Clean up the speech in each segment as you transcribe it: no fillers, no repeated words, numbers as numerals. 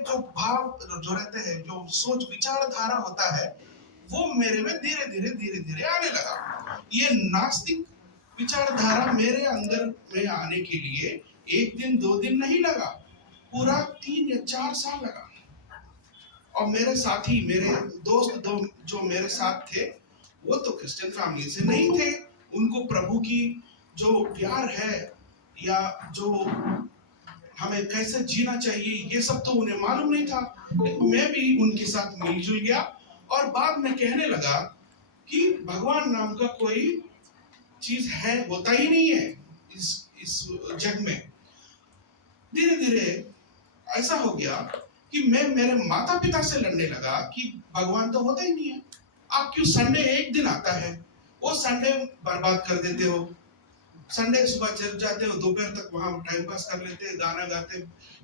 जो भाव जो रहते हैं, जो सोच विचारधारा होता है, वो मेरे में धीरे धीरे धीरे धीरे आने लगा। ये नास्तिक विचारधारा मेरे अंदर में आने के लिए 1 दिन 2 दिन नहीं लगा, पूरा 3 या 4 साल लगा। और मेरे साथी, मेरे दोस्त दो जो मेरे साथ थे, वो तो क्रिश्चियन फैमिली से नहीं थे। उनको प्रभु की जो प्यार है या जो हमें कैसे जीना चाहिए, ये सब तो उन्हें मालूम नहीं था। लेकिन मैं भी उनके साथ मिलजुल गया और बाद में कहने लगा कि भगवान नाम का कोई चीज है, होता ही नहीं है इस जग में। धीरे धीरे ऐसा हो गया कि मैं मेरे माता पिता से लड़ने लगा कि भगवान तो होता ही नहीं है, आप क्यों संडे एक दिन आता है, वो संडे बर्बाद कर देते हो। संडे सुबह चल जाते हो, दोपहर तक वहां टाइम पास कर लेते हैं, गाना गाते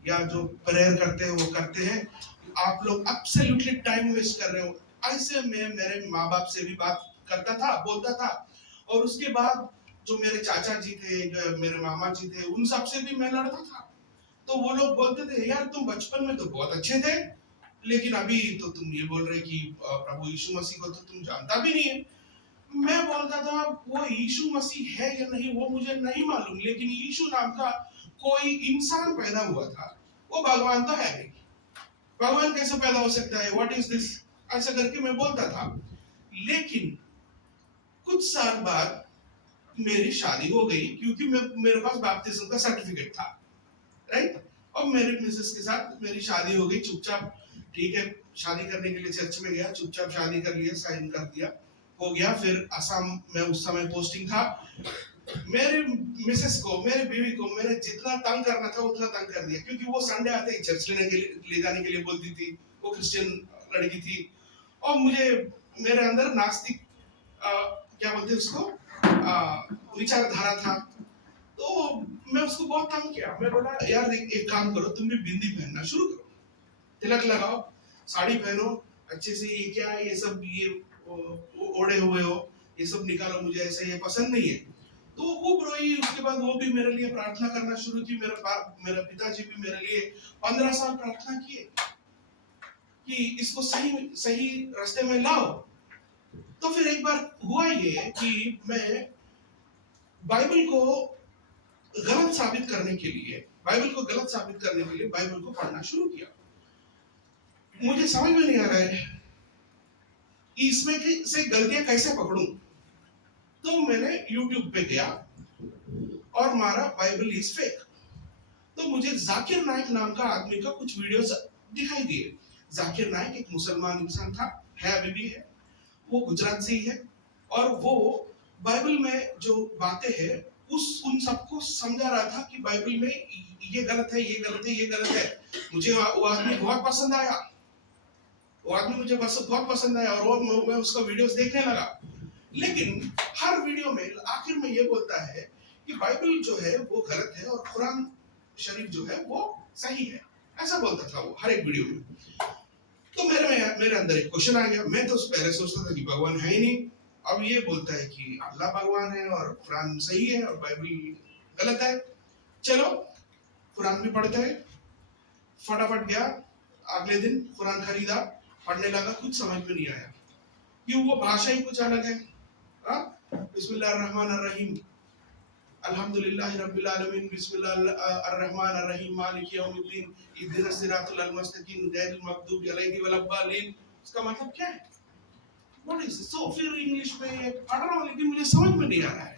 या जो प्रेयर करते हैं वो करते हैं। आप लोग एब्सोल्युटली टाइम वेस्ट कर रहे हो। ऐसे मैं मेरे माँ बाप से भी बात करता था, बोलता था। और उसके बाद जो मेरे चाचा जी थे, जो मेरे मामा जी थे, उन सब से भी मैं लड़ता था। तो वो लोग बोलते थे, यार तुम बचपन में तो बहुत अच्छे थे, लेकिन अभी तो तुम ये बोल रहे कि प्रभु यीशु मसीह को तो तुम जानता भी नहीं है। मैं बोलता था, वो यीशु मसीह है या नहीं वो मुझे नहीं मालूम, लेकिन यीशु नाम का कोई इंसान पैदा हुआ था, वो भगवान तो है नहीं। भगवान कैसे पैदा हो सकता है, व्हाट इज दिस, ऐसा करके मैं बोलता था। लेकिन कुछ साल बाद मेरी शादी हो गई, क्योंकि मेरे पास बैप्टिज्म का सर्टिफिकेट था, राइट। और मेरे मिसेस के साथ मेरी शादी हो गई चुपचाप। ठीक है, शादी करने के लिए चर्च में गया, चुपचाप शादी कर लिया, साइन कर दिया, हो गया। फिर असम में उस समय पोस्टिंग था। मेरे मिसेस को, मेरे बीवी को मैंने जितना तंग करना था उतना तंग कर दिया, क्योंकि वो संडे आते ही चर्च ले जाने के लिए बोलती थी। वो क्रिश्चियन लड़की थी और मुझे, मेरे अंदर नास्तिक क्या बोलते उसको विचारधारा था। तो मैं उसको बहुत तंग किया। मैं बोला, यार एक काम करो, तुम भी बिंदी पहनना शुरू करो, तिलक लगाओ, साड़ी पहनो अच्छे से। ये क्या है, ये सब ये ओढ़े हुए हो, ये सब निकालो, मुझे ऐसा ये पसंद नहीं है। तो वो रोई। उसके बाद वो भी मेरे लिए प्रार्थना करना शुरू की। मेरा पिताजी भी मेरे लिए 15 साल प्रार्थना किए कि इसको सही सही रास्ते में लाओ। तो फिर एक बार हुआ ये कि मैं बाइबल को गलत साबित करने के लिए बाइबल को पढ़ना शुरू किया। मुझे समझ में नहीं आ रहा है इसमें से गलतियां कैसे पकड़ूं। तो मैंने YouTube पे गया और मारा बाइबल इज फेक। तो मुझे जाकिर नाइक नाम का आदमी का कुछ वीडियोस दिखाई दिए। जाकिर नाइक एक मुसलमान इंसान था, है अभी भी है, वो गुजरात से ही है। और वो बाइबल में जो बातें हैं उन सबको समझा रहा था कि बाइबल में ये गलत है, ये गलत है, ये गलत है। मुझे वो आदमी बहुत पसंद आया, बहुत पसंद आया और मैं उसका वीडियोस देखने लगा। लेकिन हर वीडियो में आखिर में ये बोलता है कि बाइबल जो है वो गलत है और कुरान शरीफ जो है वो सही है, ऐसा बोलता था वो हर एक वीडियो में। तो मेरे अंदर एक क्वेश्चन आ गया। मैं तो पहले सोचता था कि भगवान है ही नहीं, अब ये बोलता है कि अल्लाह भगवान है और कुरान सही है और बाइबल गलत है। चलो कुरान भी पढ़ते हैं। फटाफट गया, अगले दिन कुरान खरीदा, पढ़ने लगा। कुछ समझ में नहीं आया कि वो भाषा ही कुछ अलग है। बिस्मिल्लाहिर्रहमानिर्रहीम, अल्हम्दुलिल्लाहि रब्बिल आलमीन, बिस्मिल्लाहिर्रहमानिर्रहीम, मालिक यौमिद्दीन, इहदिनस सिरातल मुस्तकीम, गैरिल मगदूबि अलैहिम वलद्दालिन। इसका मतलब क्या है? What is so? फिर इंग्लिश में पढ़ रहा हूँ लेकिन मुझे समझ में नहीं आ रहा है।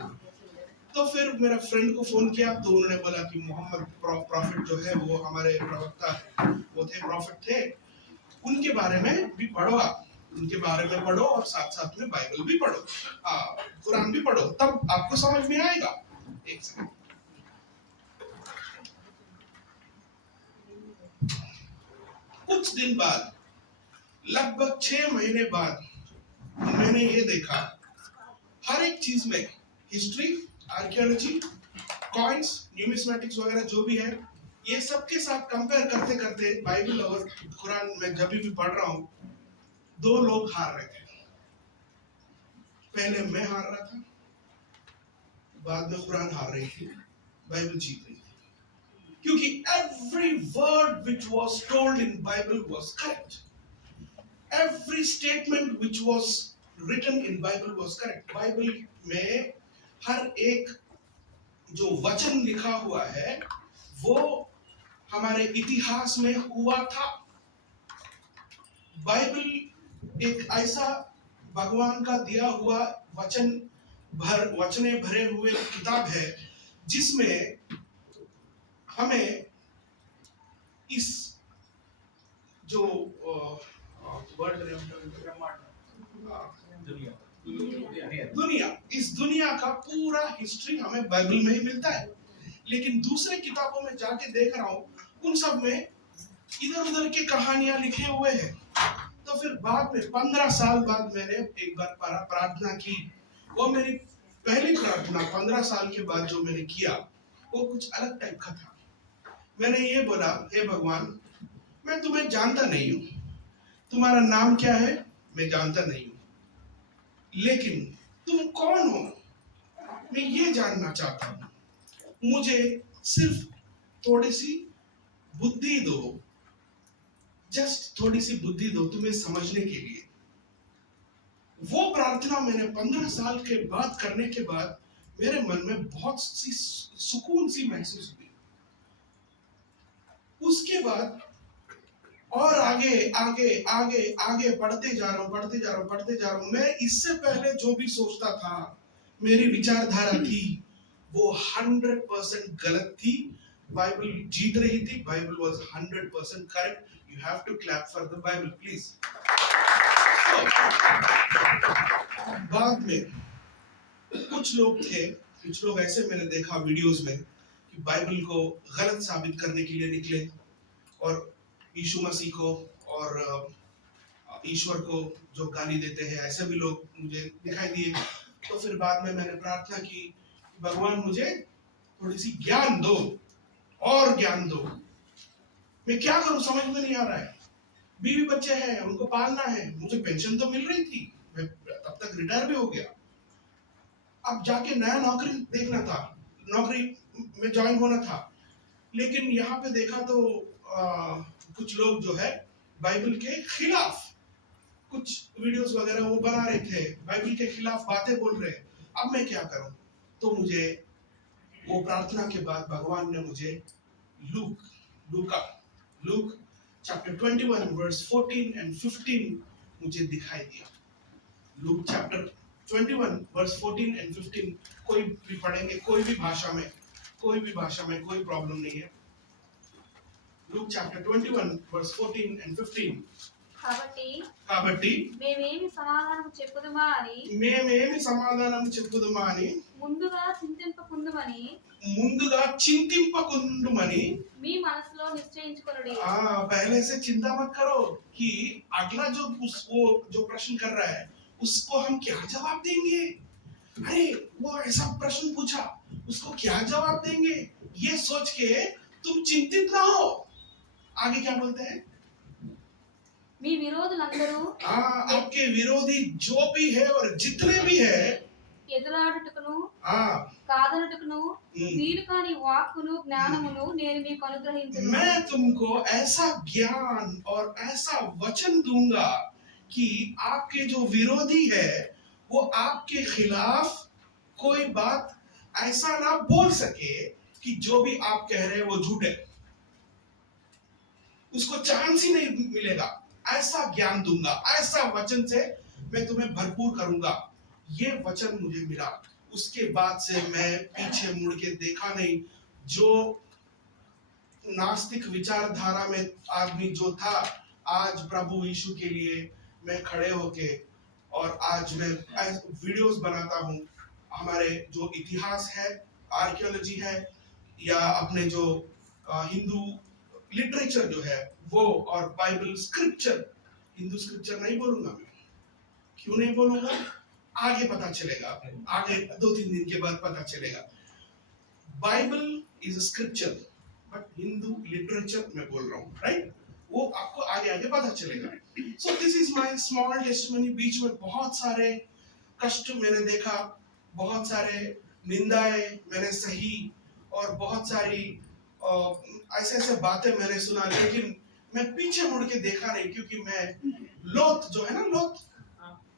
तो फिर मेरा फ्रेंड को फोन किया, तो उन्होंने बोला कि मोहम्मद प्रॉफिट जो है वो हमारे प्रवक्ता, वो थे, प्रॉफिट थे, उनके बारे में भी पढ़ो, आप उनके बारे में पढ़ो और साथ साथ में बाइबल भी पढ़ो, कुरान भी पढ़ो, तब आपको समझ में आएगा। एक सेकंड। कुछ दिन बाद, लगभग 6 महीने बाद, मैंने ये देखा हर एक चीज में, हिस्ट्री, आर्कियोलॉजी, कॉइन्स, न्यूमिस्मेटिक्स वगैरह जो भी है, ये सब के साथ कंपेयर करते करते बाइबल और कुरान में जब भी पढ़ रहा हूँ, 2 लोग हार रहे थे। पहले मैं हार रहा था, बाद में कुरान हार रही थी, बाइबल जीत रही थी। क्योंकि every word which was told in Bible was correct. Every statement which was written in Bible was correct. Bible में हर एक जो वचन लिखा हुआ है वो हमारे इतिहास में हुआ था. बाइबल एक ऐसा भगवान का दिया हुआ वचने भरे हुए किताब है जिसमें हमें इस जो वर्ल्ड दुनिया इस दुनिया का पूरा हिस्ट्री हमें बाइबल में ही मिलता है. लेकिन दूसरे किताबों में जाके देख रहा हूँ उन सब में इधर उधर की कहानियां लिखे हुए हैं. तो फिर बाद में 15 साल बाद मैंने एक बार प्रार्थना की. वो मेरी पहली प्रार्थना 15 साल के बाद जो मैंने किया वो कुछ अलग टाइप का था. मैंने ये बोला, हे भगवान, मैं तुम्हें जानता नहीं हूँ, तुम्हारा नाम क्या है मैं जानता नहीं हूँ, लेकिन तुम कौन हो मैं ये जानना चाहता हूँ. मुझे सिर्फ थोड़ी सी बुद्धि दो, जस्ट थोड़ी सी बुद्धि दो तुम्हें समझने के लिए. वो प्रार्थना मैंने 15 साल के बाद करने के बाद मेरे मन में बहुत सी सुकून सी महसूस हुई. उसके बाद और आगे आगे आगे आगे पढ़ते जा रहा हूँ. मैं इससे पहले जो भी सोचता था, मेरी विचारधारा थी, वो 100% गलत थी. बाइबल जीत रही थी. Bible was 100% correct. You have to clap for the Bible please. बाद में कुछ लोग ऐसे मैंने देखा वीडियोस में कि बाइबल को गलत साबित करने के लिए निकले और यीशु मसीह को और ईश्वर को जो गाली देते हैं, ऐसे भी लोग मुझे दिखाई दिए. तो फिर बाद में मैंने प्रार्थना की, भगवान मुझे थोड़ी सी ज्ञान दो और ज्ञान दो. मैं क्या करूं समझ में नहीं आ रहा है. बीवी बच्चे हैं, उनको पालना है. मुझे पेंशन तो मिल रही थी, मैं तब तक रिटायर भी हो गया. अब जाके नया नौकरी देखना था, नौकरी में ज्वाइन होना था. लेकिन यहाँ पे देखा तो कुछ लोग जो है बाइबल के खिलाफ कुछ वीडियोस वगैरह वो बना रहे थे, बाइबल के खिलाफ बातें बोल रहे. अब मैं क्या करूं. तो मुझे वो प्रार्थना के बाद भगवान ने मुझे लूक चैप्टर 21 वर्स 14 and 15 मुझे दिखाई दिया. लूक चैप्टर 21 वर्स 14 and 15 कोई भी पढ़ेंगे, कोई भी भाषा में, कोई प्रॉब्लम नहीं है. Luke chapter 21 verse 14 and 15. కాబట్టి మేమేమి సమాధానం చెప్పుదుమా అని ముందుగా చింతింపకుందుమని మీ మనసులో నిశ్చయించుకొనుడి. पहले से चिंता मत करो कि अगला जो प्रश्न कर रहा है उसको हम क्या जवाब देंगे. अरे वो ऐसा प्रश्न पूछा, उसको क्या जवाब देंगे, ये सोच के तुम चिंतित ना हो. आगे क्या बोलते हैं, మీ విరోధులందరూ आपके विरोधी जो भी है और जितने भी है ఎదురాడుటకును కాదనుటకును వీలు కాని వాక్కును జ్ఞానమును నేను మీకు అనుగ్రహించును. मैं तुमको ऐसा ज्ञान और ऐसा वचन दूंगा कि आपके जो विरोधी है वो आपके खिलाफ कोई बात ऐसा ना बोल सके कि जो भी आप कह रहे हैं वो झूठ है. उसको चांस ही नहीं मिलेगा. ऐसा ज्ञान दूंगा, ऐसा वचन से मैं तुम्हें भरपूर करूंगा. ये वचन मुझे मिला. उसके बाद से मैं पीछे मुड़ के देखा नहीं. जो नास्तिक विचारधारा में आदमी जो था, आज प्रभु यीशु के लिए मैं खड़े होके और आज मैं वीडियोस बनाता हूँ. हमारे जो इतिहास है, आर्कियोलॉजी है, या अपने जो हिंदू लिटरेचर जो है वो, और बाइबल स्क्रिप्चर, हिंदू स्क्रिप्चर नहीं बोलूंगा मैं. क्यों नहीं बोलूंगा, आगे पता चलेगा. आगे 2-3 दिन के बाद पता चलेगा. Bible is a scripture but Hindu literature मैं बोल रहा हूँ, राइट. वो आपको आगे आगे पता चलेगा. So this is my small testimony. बीच में बहुत सारे कष्ट मैंने देखा, बहुत सारे निंदाएं मैंने सही, और बहुत सारी ऐसे ऐसे बातें मैंने सुना, लेकिन मैं पीछे मुड़ के देखा नहीं, क्योंकि मैं लोत जो है ना,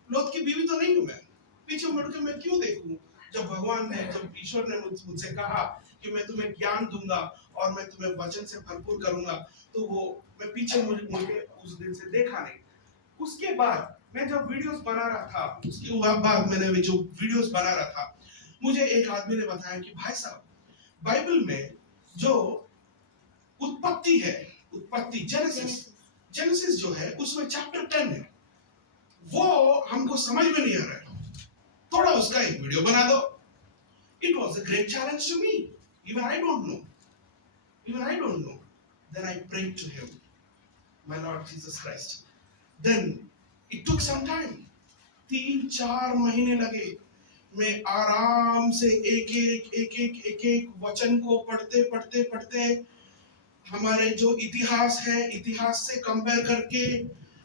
लोत की बीवी तो नहीं हूं मैं। पीछे मुड़ के मैं क्यों देखूं? जब ईश्वर ने मुझसे कहा कि मैं तुम्हें ज्ञान दूंगा और मैं तुम्हें वचन से भरपूर करूंगा, तो वो मैं पीछे मुड़ के उस दिन से देखा नहीं। उसके बाद मैं जब वीडियोस बना रहा था, उसके बाद मैंने जो वीडियोस बना रहा था, मुझे एक आदमी ने बताया कि भाई साहब, बाइबल में जो उत्पत्ति है, उत्पत्ति जेनेसिस जो है, उसमें चैप्टर 10 है, वो हमको समझ में नहीं आ रहा है, थोड़ा उसका एक वीडियो बना दो। It was a great challenge to me, even I don't know. Then I prayed to him, my Lord Jesus Christ. Then it took some time, 3-4 महीने लगे। मैं आराम से एक एक वचन को पढ़ते हमारे जो इतिहास है, इतिहास से कंपेयर करके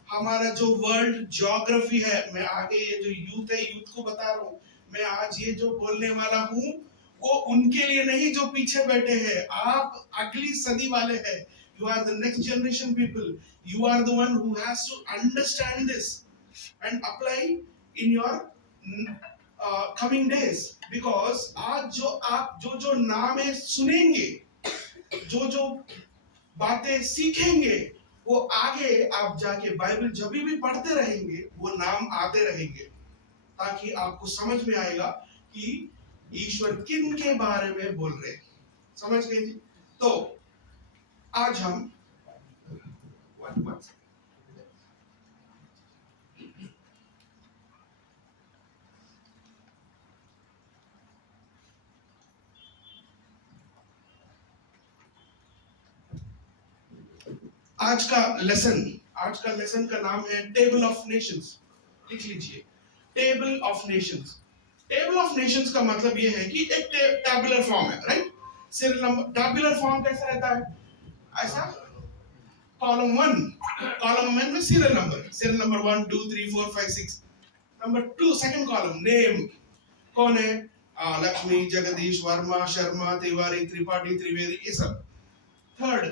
हमारा जो वर्ल्ड ज्योग्राफी है, मैं आगे ये जो यूथ है, यूथ को बता रहा हूँ, मैं आज ये जो बोलने वाला हूँ वो उनके लिए नहीं जो पीछे बैठे हैं, आप अगली सदी वाले हैं। You are the next generation people. You are the one who has to understand this and apply in your coming days. Because आज जो आप जो नाम सुनेंगे, जो बातें सीखेंगे, वो आगे आप जाके बाइबल जब भी पढ़ते रहेंगे वो नाम आते रहेंगे, ताकि आपको समझ में आएगा कि ईश्वर किन के बारे में बोल रहे। समझ गए जी? तो आज हम आज का लेसन का नाम है टेबल ऑफ नेशंस। लिख लीजिए, table of Nations. Table of Nations का मतलब ये है कि एक टैबुलर फॉर्म है, right? Serial number, tabular form कैसा रहता है? ऐसा कॉलम 1 में serial number 1 2 3 4 5 6। Number 2 second column, name, कौन है? लक्ष्मी, जगदीश, वर्मा, शर्मा, तिवारी, त्रिपाठी, त्रिवेदी, ये सब। Third,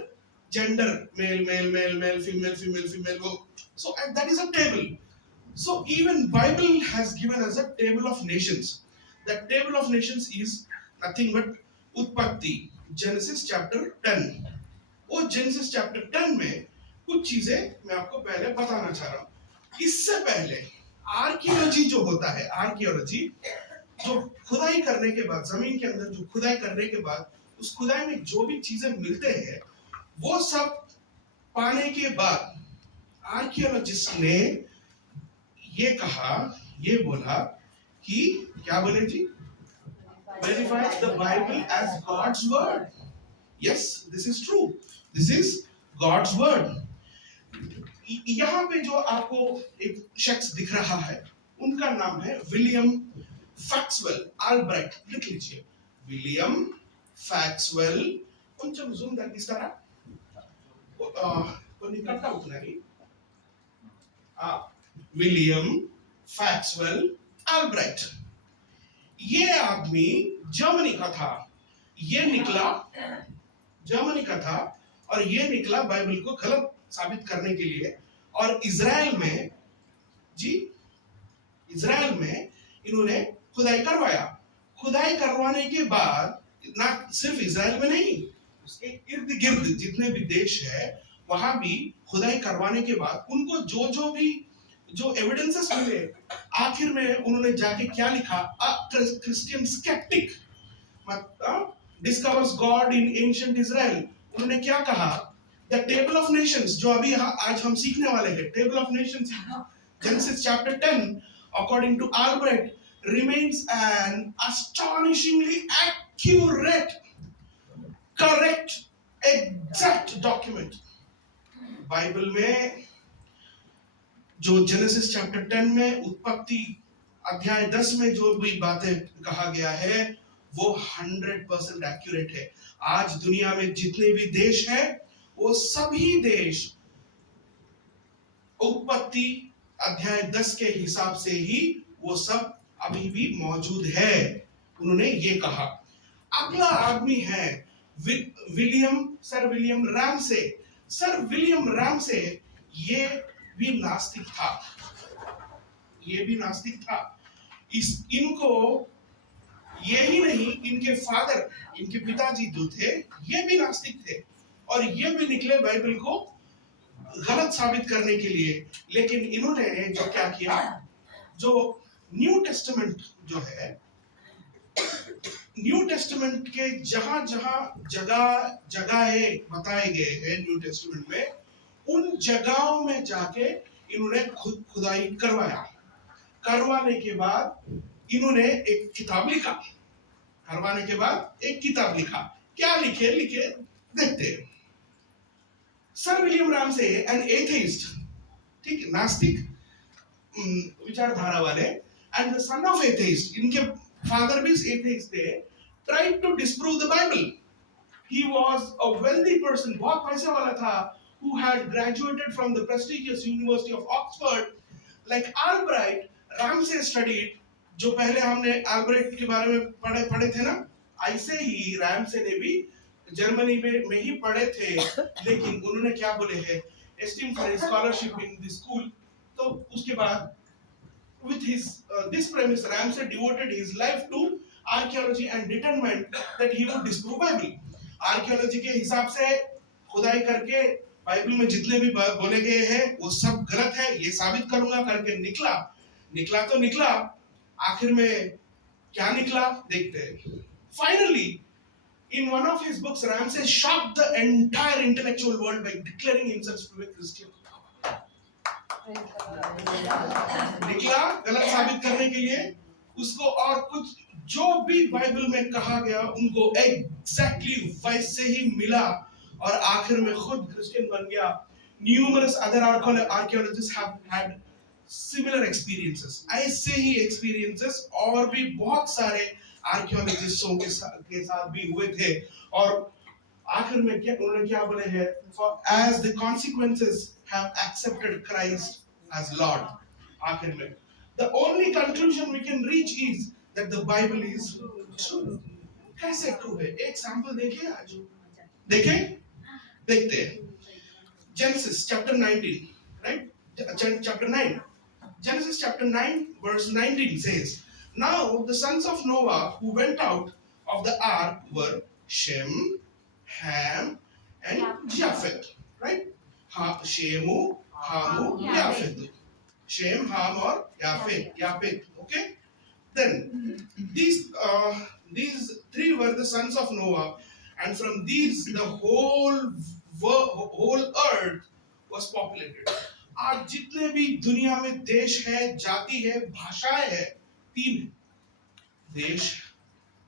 gender, male, female. So that is a table. So even Bible has given us a table of nations. That table of nations is nothing but उत्पत्ति, Genesis chapter 10. वो Genesis chapter 10 में कुछ चीजें मैं आपको पहले बताना चाह रहा हूँ। इससे पहले आर्कियोलॉजी जो होता है, आर्कियोलॉजी जो खुदाई करने के बाद, जमीन के अंदर जो खुदाई करने के बाद, उस खुदाई में जो भी चीजें मिलते हैं, वो सब पाने के बाद आर्कियोलॉजिस्ट ने ये बोला कि क्या बोले जी? Verifies the Bible as God's word. Yes, this is true. This is God's word. यहाँ पे जो आपको एक शख्स दिख रहा है, उनका नाम है विलियम फैक्सवेल आल्ब्राइट। लिख लीजिए, विलियम फैक्सवेल। కొంచెం జూమ్ తగ్గిస్తారా? కొన్ని కట్ అవుతున్నాయి. विलियम फैक्सवेल आल्ब्राइट, ये आदमी जर्मनी का था। ये निकला जर्मनी का था और ये निकला बाइबल को गलत साबित करने के लिए। और इजराइल में इन्होंने खुदाई करवाया। खुदाई करवाने के बाद ना सिर्फ इजराइल में नहीं, उसके इर्द गिर्द जितने भी देश है, वहां भी खुदाई करवाने के बाद उनको जो एविडेंसेस मिले, आखिर में उन्होंने जाके क्या लिखा? Christian skeptic discovers God in ancient Israel. उन्होंने क्या कहा? द टेबल ऑफ नेशंस, जो अभी आज हम सीखने वाले हैं, table of nations, Genesis chapter 10, according to Albright, remains an astonishingly accurate, correct, exact document. Bible में जो जेनेसिस चैप्टर 10 में, उत्पत्ति अध्याय 10 में जो भी बातें कहा गया है, वो 100% एक्यूरेट है। आज दुनिया में जितने भी देश हैं, वो सभी देश उत्पत्ति अध्याय 10 के हिसाब से ही वो सब अभी भी मौजूद है। उन्होंने ये कहा। अगला आदमी है sir William Ramsay. Sir William Ramsay ये भी नास्तिक था, ये भी नास्तिक था। इनको ये ही नहीं, इनके फादर, इनके पिताजी जो थे ये भी नास्तिक थे और ये भी निकले बाइबल को गलत साबित करने के लिए। लेकिन इन्होंने जो क्या किया, जो न्यू टेस्टामेंट जो है, न्यू टेस्टामेंट के जहां जहां जगह बताए गए हैं न्यू टेस्टामेंट में, उन जगहों में जाके इन्होंने खुदाई करवाने के बाद इन्होंने एक किताब लिखा। करवाने के बाद एक किताब लिखा। क्या लिखे देखते हैं। Sir William Ramsay an atheist, ठीक, नास्तिक विचारधारा वाले, and the son of atheist, इनके फादर भी एथेइस्ट थे, tried to disprove the Bible. He was a wealthy person, बहुत पैसे वाला था, who had graduated from the prestigious University of Oxford. Like Albright, Ramsay studied, जो पहले हमने अल्ब्रेट के बारे में पढ़े थे ना, ऐसे ही रैमसे ने भी जर्मनी में ही पढ़े थे। लेकिन उन्होंने क्या बोले हैं, esteemed for his scholarship in the school। तो उसके बाद with his this premise, Ramsay devoted his life to archaeology and determined that he would disprove Bible। Archaeology के हिसाब से खुदाई करके बाइबल में जितने भी बोले गए हैं वो सब गलत है, ये साबित करूंगा करके निकला तो निकला। आखिर में क्या निकला देखते हैं। Finally in one of his books, Ramsay shocked the entire intellectual world by declaring himself to be a Christian। निकला गलत साबित करने के लिए उसको, और कुछ जो भी बाइबल में कहा गया उनको एग्जैक्टली वैसे ही मिला और आखिर में खुद क्रिश्चियन बन गया। Numerous other archaeologists have had similar experiences। ऐसे ही experiences और भी बहुत सारे आर्कियोलॉजिस्टों के साथ भी हुए थे। और आखिर में उन्होंने क्या बोले हैं, for as the consequences have accepted Christ as Lord। आखिर में the only conclusion we can reach is that the Bible is true। कैसे ट्रू है, एक सैंपल देखिए आज, देखते हैं। Genesis chapter 19, right? Chapter 9. Genesis chapter 9 verse 19 says, now the sons of Noah who went out of the ark were Shem, Ham and Japheth, right? Shemu, Hamu, Japheth. Shem, Ham or Japheth, okay? Then these three were the sons of Noah, and from these the whole earth was populated। आज जितने भी दुनिया में देश है, जाति है, भाषाएं है, तीन है, देश,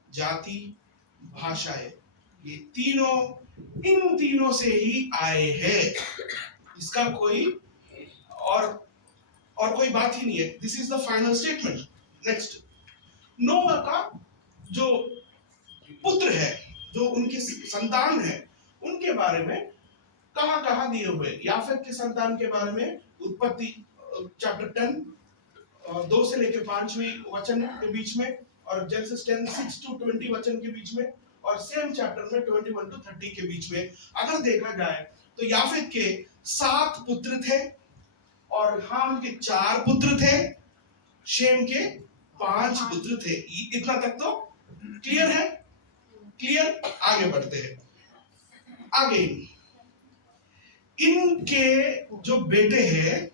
जाति, भाषाएं, ये तीनों इन तीनों से ही आए हैं। इसका कोई और कोई बात ही नहीं है। This is the final statement. Next, नोआ का जो पुत्र है, जो उनकी संतान है, उनके बारे में कहाँ दिए हुए। याफेत के संतान के बारे में उत्पत्ति चैप्टर 10 2 से लेकर 5वीं वचन के बीच में, और जेनेसिस 10 6 to 20 वचन के बीच में, और सेम चैप्टर में 21 to 30 के बीच में अगर देखा जाए तो याफेत के 7 पुत्र थे और हाम के 4 पुत्र थे, शेम के 5 पुत्र थे। इतना तक तो क्लियर है? क्लियर? आगे बढ़ते हैं। आगे इनके जो बेटे हैं,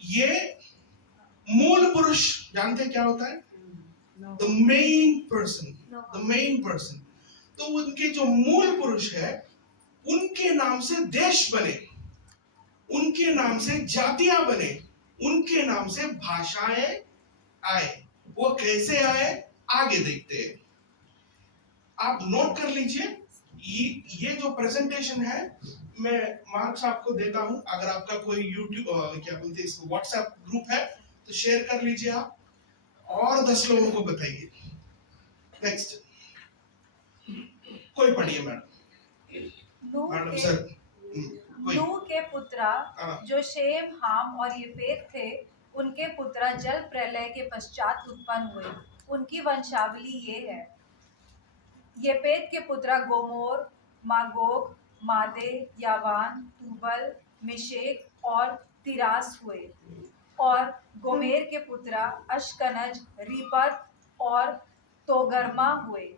ये मूल पुरुष जानते क्या होता है? The main person. तो उनके जो मूल पुरुष है, उनके नाम से देश बने, उनके नाम से जातियां बने, उनके नाम से भाषाएं आए। वो कैसे आए आगे देखते हैं। आप नोट कर लीजिए, ये जो प्रेजेंटेशन है मैं मार्क्स आपको देता हूं। अगर आपका कोई यूट्यूब क्या बोलते हैं इसको, व्हाट्सएप ग्रुप है तो शेयर कर लीजिए आप, और 10 लोगों को बताइए। नेक्स्ट, कोई पढ़िए मैडम सर। नूह के पुत्रा जो शेम, हाम और येफेत थे, उनके पुत्रा जल प्रलय के पश्चात उत्पन्न हुए। उनकी वंशावली ये है। येफेत के पुत्रा गोमोर, मागोग, मादे, यावान, तुबल, मिशेक और तिरास हुए। और गोमेर के पुत्रा अश्कनज, रीपत और तोगरमा हुए।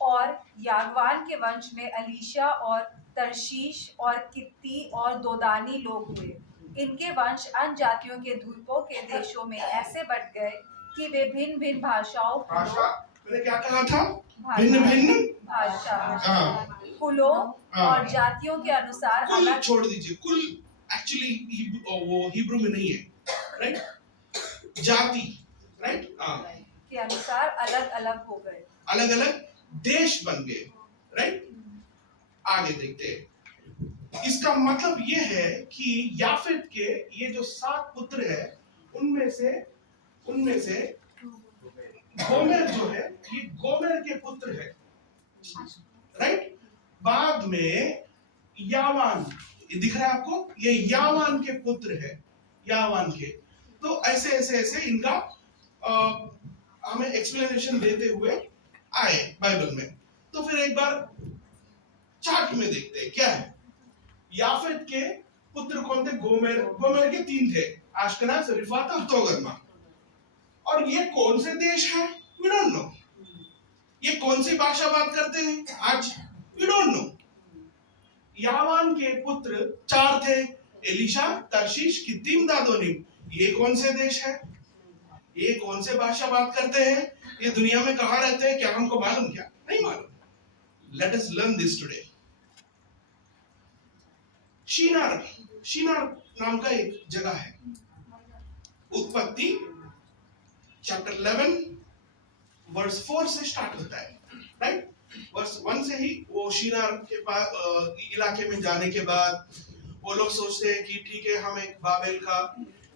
और यागवान के वंश में अलीशा और तरशीश और कित्ती और दोदानी लोग हुए। इनके वंश अन्य जातियों के द्वीपों के देशों में ऐसे बट गए कि वे भिन्न भिन्न भाषाओं, भाषा, मैंने क्या कहा था? भाषा, भिन्न भिन्न भाषा, हाँ, कुलों हाँ। और जातियों के अनुसार कुल अलग छोड़ दीजिए, कुल एक्चुअली वो हिब्रू में नहीं है, राइट? जाति, राइट? हाँ, के अनुसार अलग अलग हो गए, अलग अलग देश बन गए, राइट? आगे देखते हैं। इसका मतलब ये है कि याफेत के ये जो 7 पुत्र है, उनमें से गोमेर जो है, ये गोमेर के पुत्र है, राइट? बाद में यावान, ये दिख रहा है आपको? ये यावान के पुत्र है, यावान के। तो ऐसे इनका हमें एक्सप्लेनेशन देते हुए आए बाइबल में। तो फिर एक बार चार्ट में देखते हैं क्या है। याफेत के पुत्र कौन थे? गोमेर के 3 थे, आश्कनाज, रिफात और तोगरमा। और ये कौन से देश है? We don't know. ये कौन सी भाषा बात करते हैं आज? We don't no. यावान के पुत्र 4 थे, एलिशा, तरशीश, कित्तीम, दादोनिम। ये कौन से देश है? ये कौन से भाषा बात करते हैं? ये दुनिया में कहाँ रहते हैं? क्या हमको मालूम? क्या नहीं मालूम। Let us learn this today. Shinar नाम का एक जगह है। उत्पत्ति चैप्टर 11 वर्स 4 से स्टार्ट होता है, राइट? वर्स 1 से ही वो शिनार के पास इलाके में जाने के बाद वो लोग सोचते हैं कि ठीक है, हम एक बाबेल का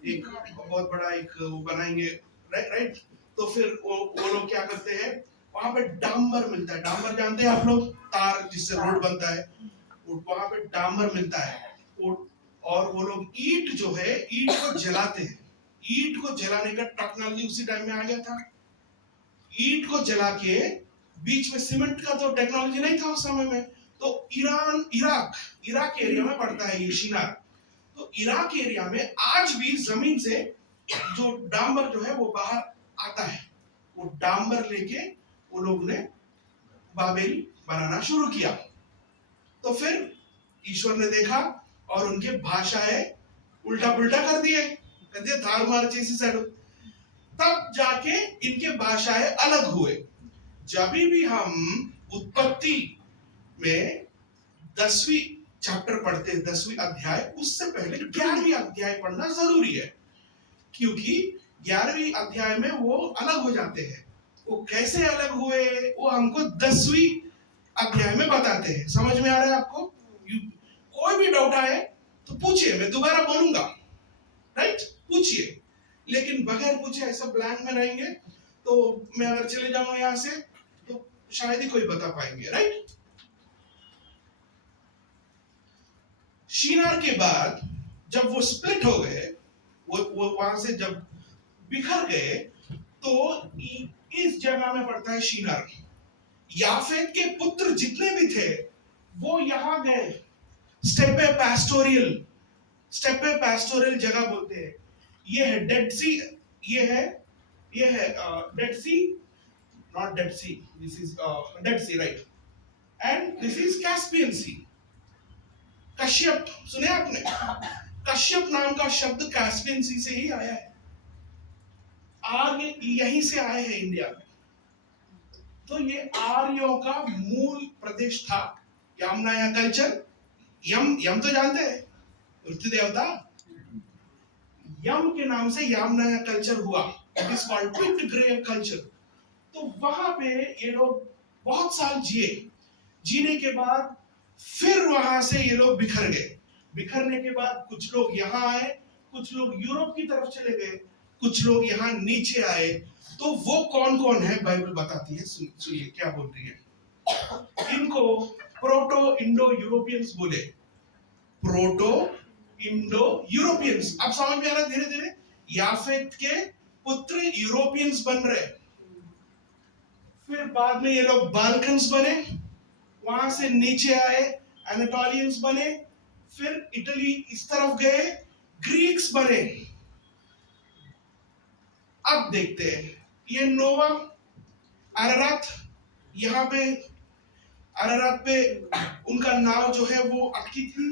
एक बहुत बड़ा एक वो बनाएंगे, राइट? तो फिर वो लोग क्या करते हैं, वहां पे डांबर मिलता है। डांबर जानते हैं आप लोग? तार जिससे रोड बनता है, वहां पे डांबर मिलता है। और वो लोग ईंट जो है, ईंट को जलाते हैं। ईंट को जलाने का टेक्नोलॉजी उसी टाइम में आ गया था। ईंट को जला के, बीच में सीमेंट का तो टेक्नोलॉजी नहीं था उस समय में। तो इराक एरिया में पड़ता है ये शिनार। तो इराक एरिया में आज भी जमीन से जो डांबर जो है वो बाहर आता है। वो डांबर लेके वो लोग ने बाबेल बनाना शुरू किया। तो फिर ईश्वर ने देखा और उनके भाषाएं उल्टा पुल्टा कर दिए, कहते तारमार जैसी साइड। तब जाके इनके भाषाएं अलग हुए। जब भी हम उत्पत्ति में 10वीं चैप्टर पढ़ते हैं, 10वीं अध्याय, उससे पहले 11वीं अध्याय पढ़ना जरूरी है, क्योंकि 11वीं अध्याय में वो अलग हो जाते हैं। वो कैसे अलग हुए वो हमको 10वीं अध्याय में बताते हैं। समझ में आ रहा है आपको? कोई भी डाउट आए तो पूछिए, मैं दोबारा बोलूंगा, राइट? पूछिए, लेकिन बगैर पूछे ऐसा ब्लैंक में रहेंगे तो मैं अगर चले जाऊंगा यहाँ से तो शायद ही कोई बता पाएंगे, राइट? शिनार के बाद जब वो स्प्लिट हो गए, वो वहां से जब बिखर गए, तो इस जगह में पड़ता है शिनार। याफेत के पुत्र जितने भी थे वो यहां गए। स्टेपे पैस्टोरियल जगह बोलते हैं। ये है डेड सी, ये है Dead Sea, not Dead Sea, this is Dead Sea, right? And this is Caspian Sea. Kashyap सुने आपने? कश्यप नाम का शब्द कैस्पियन सी से ही आया है। आर्य यहीं से आए हैं इंडिया में। तो ये आर्यों का मूल प्रदेश था। यमनाया कल्चर, यम तो जानते हैं, मृत्यु देवता। यम के नाम से यामनाया कल्चर हुआ। It is called twin grave culture. तो वहां पे ये लोग बहुत साल जिए। जीने के बाद फिर वहां से ये लोग बिखर गए। बिखरने के बाद कुछ लोग यहाँ आए, कुछ लोग यूरोप की तरफ चले गए, कुछ लोग यहाँ नीचे आए। तो वो कौन कौन है बाइबल बताती है। सुनिए क्या बोल रही है। इनको प्रोटो इंडो यूरोपियंस बोले। Proto Indo Europeans. अब समझ में आ रहा है धीरे धीरे। याफेत के पुत्र यूरोपियंस बन रहे। फिर बाद में ये लोग बाल्कन्स बने, वहां से नीचे आए, एनाटोलियंस बने, फिर इटली इस तरफ गए, ग्रीक्स बने। अब देखते हैं, ये नोवा अरारात, यहाँ पे अरारात पे उनका नाव जो है वो अटकी थी।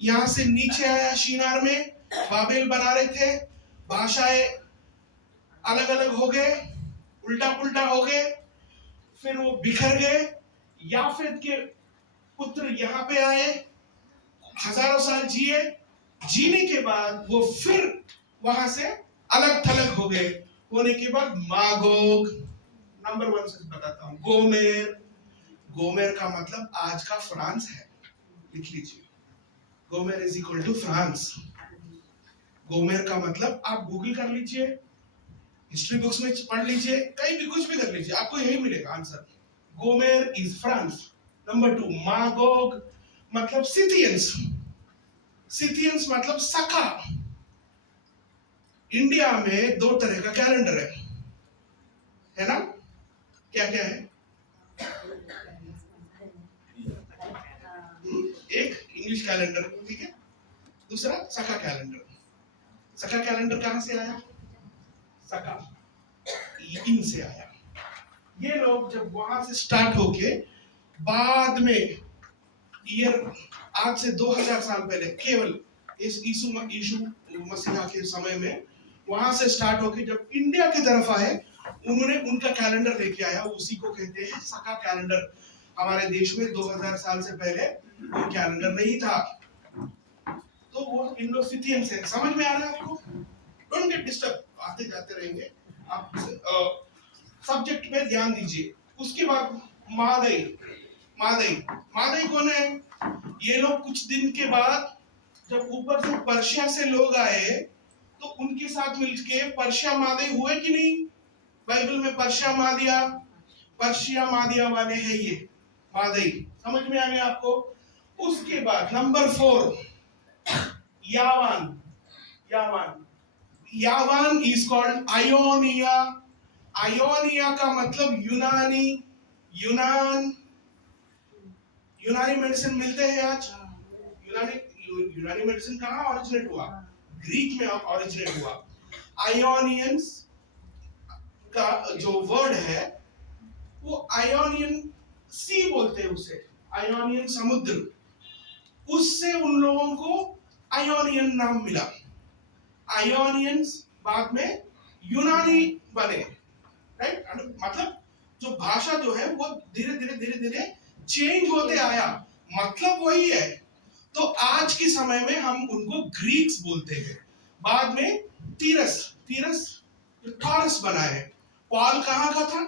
यहाँ से नीचे आया शिनार में, बाबेल बना रहे थे, भाषाएं अलग अलग हो गए, उल्टा पुल्टा हो गए, फिर वो बिखर गए। याफेत के पुत्र यहाँ पे आए, हजारों साल जिए, जीने के बाद वो फिर वहां से अलग थलग हो गए। होने के बाद मागोग, नंबर 1 से बताता हूं, गोमेर। गोमेर का मतलब आज का फ्रांस है, लिख लीजिए। Gomer is equal to France. Gomer का मतलब आप गूगल कर लीजिए, हिस्ट्री बुक्स में पढ़ लीजिए, कहीं भी कुछ भी कर लीजिए, आपको यही मिलेगा answer. Gomer is France. Number 2, Magog मतलब सिथियंस। सिथियंस मतलब सखा। इंडिया में 2 तरह का कैलेंडर है ना? क्या क्या है? एक इंग्लिश कैलेंडर, ठीक है, दूसरा सखा कैलेंडर। सखा कैलेंडर कहां से आया? सखा, इनसे आया। ये लोग जब वहां से स्टार्ट होके बाद में ईयर, आज से 2000 साल पहले, केवल इस यीशु मसीहा के समय में वहां से स्टार्ट होके जब इंडिया की तरफ आए, उन्होंने उनका कैलेंडर लेके आया, उसी को कहते हैं सखा कैलेंडर। हमारे देश में 2000 साल से पहले कोई कैलेंडर नहीं था, तो वो इंडो-सिथियन से। समझ में आ रहा है आपको? डोंट गेट डिस्टर्ब, आते जाते रहेंगे आप, सब्जेक्ट पे ध्यान दीजिए। उसके बाद मादई। मादई मादई कौन है? ये लोग कुछ दिन के बाद जब ऊपर से पर्शिया से लोग आए, तो उनके साथ मिलके पर्शिया मादई हुए कि नहीं? बाइबल में पर्शिया मादिया वाले हैं ये मादई। समझ में आ गया आपको? उसके बाद number 4, यावान। यावान यावान is called Ionia. Ionia का मतलब यूनानी। यूनानी मेडिसिन मिलते हैं आज। यूनानी मेडिसिन कहाँ ओरिजिनेट हुआ? ग्रीक में ओरिजिनेट हुआ। आयोनियंस का जो वर्ड है वो आयोनियन सी बोलते हैं उसे, आयोनियन समुद्र। उससे उन लोगों को आयोनियन नाम मिला। आयोनियंस बाद में यूनानी बने, राइट? मतलब जो भाषा जो है वो धीरे धीरे चेंज होते आया, मतलब वही है। तो आज के समय में हम उनको ग्रीक्स बोलते हैं। बाद में टॉरस बना है। पॉल कहाँ का था?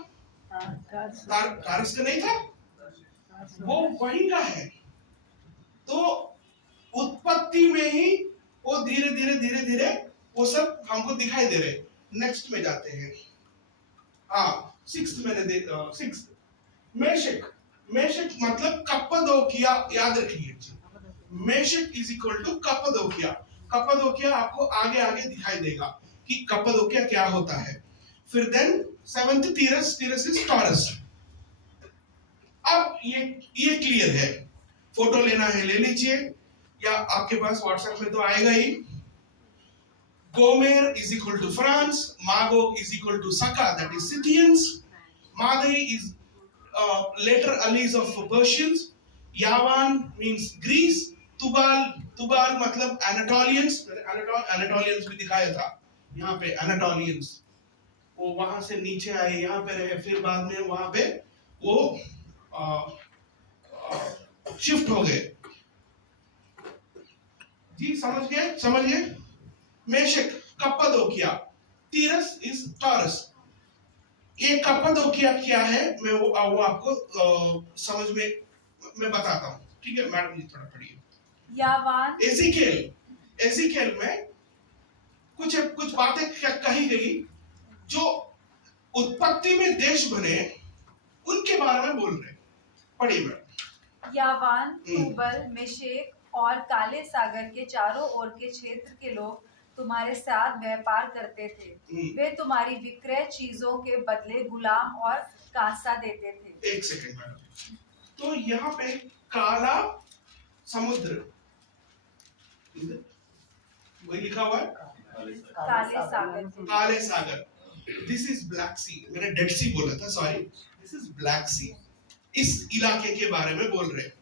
टारस का नहीं था, वो वहीं का है। तो उत्पत्ति में ही वो धीरे धीरे वो सब हमको दिखाई दे रहे। नेक्स्ट में जाते हैं। हाँ, 6th मैंने 6th मेशक मतलब कप्पदोकिया, याद रखिए। Meshech is equal to Cappadocia. Cappadocia आपको आगे आगे दिखाई देगा कि कप्पदोकिया क्या होता है। फिर देन 7th तीरस इज टॉरस। अब ये क्लियर है। फोटो लेना है ले लीजिए, या आपके पास व्हाट्सएप में तो आएगा ही। Gomer is equal to France, Magog is equal to Saka, that is Scythians, Madai is later allies of Persians, Yavan means Greece, Tubal मतलब Anatolians, Anatolians भी दिखाया था यहाँ पे। Anatolians वो वहां से नीचे आए, यहाँ पे रहे, फिर बाद में वहां पे वो शिफ्ट हो गए। जी समझ गए? Meshech Cappadocia, Tiras is Taurus. ये कप्पादोकिया क्या है मैं वो आपको समझ में मैं बताता हूँ, ठीक है? मैडम जी थोड़ा पढ़िए। यावान, एजिकेल में कुछ बातें कही गई जो उत्पत्ति में देश बने उनके बारे में बोल रहे। पढ़िए मैडम। यावान, तुबल, मेशेक और काले सागर के चारों ओर के क्षेत्र के लोग तुम्हारे साथ व्यापार करते थे। वे तुम्हारी विक्रय चीजों के बदले गुलाम और कांसा देते थे। एक सेकंड मैडम, तो यहाँ पे काला समुद्र वही लिखा हुआ है, काले सागर के काले सागर। दिस इज ब्लैक सी, मैंने डेड सी बोला था, सॉरी, दिस इज ब्लैक सी। इस इलाके के बारे में बोल रहे हैं।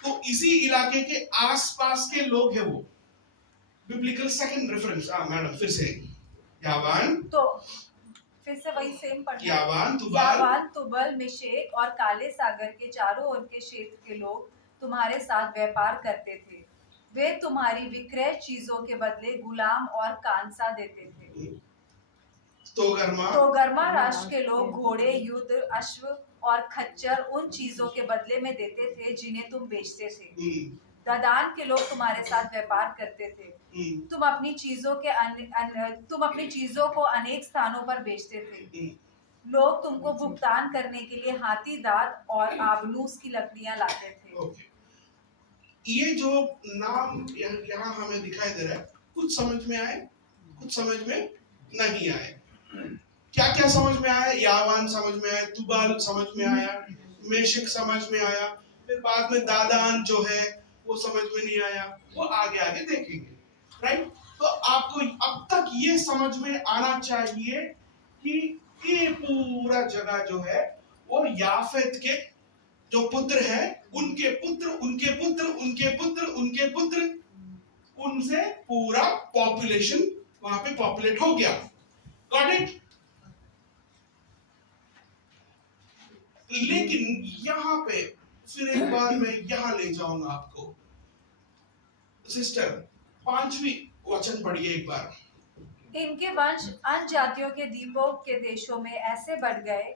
तो इसी इलाके के आसपास के लोग हैं वो। बिब्लिकल सेकंड रेफरेंस, मैडम फिर से, यावान, तो फिर से वही सेम पढ़ना। यावान, यावान, तुबल, मेशेक और काले सागर के चारों ओर के क्षेत्र के लोग तुम्हारे साथ व्यापार करते थे। वे तुम्हारी विक्रय चीजों के बदले गुलाम और कांसा देते थे। तोगर्मा राष्ट्र के लोग घोड़े, युद्ध, अश्व और खच्चर उन चीजों के बदले में देते थे जिन्हें तुम बेचते थे। ददान के लोग तुम्हारे साथ व्यापार करते थे। तुम अपनी चीजों को अनेक स्थानों पर बेचते थे। लोग तुमको भुगतान करने के लिए हाथी दांत और आबनूस की लकड़ियां लाते थे। ये जो नाम यहाँ हमें दिखाई दे रहा है, कुछ समझ में आए, कुछ समझ में नहीं आए। क्या क्या समझ में आया? यावान समझ में आया, तुबाल समझ में आया, मेशक समझ में आया, फिर बाद में दादान जो है वो समझ में नहीं आया, वो आगे आगे देखेंगे, राइट? तो आपको अब तक ये समझ में आना चाहिए कि ये पूरा जगह जो है वो याफेत के जो पुत्र है, उनके पुत्र, उनके पुत्र, उनके पुत्र, उनके पुत्र, उनसे पूरा पॉपुलेशन वहां पे पॉपुलेट हो गया। Got it? लेकिन यहां पे फिर एक बार मैं यहां ले जाऊंगा आपको। सिस्टर 5वीं वचन पढ़िए एक बार। इनके वंश अन्य जातियों के द्वीपों के देशों में ऐसे बढ़ गए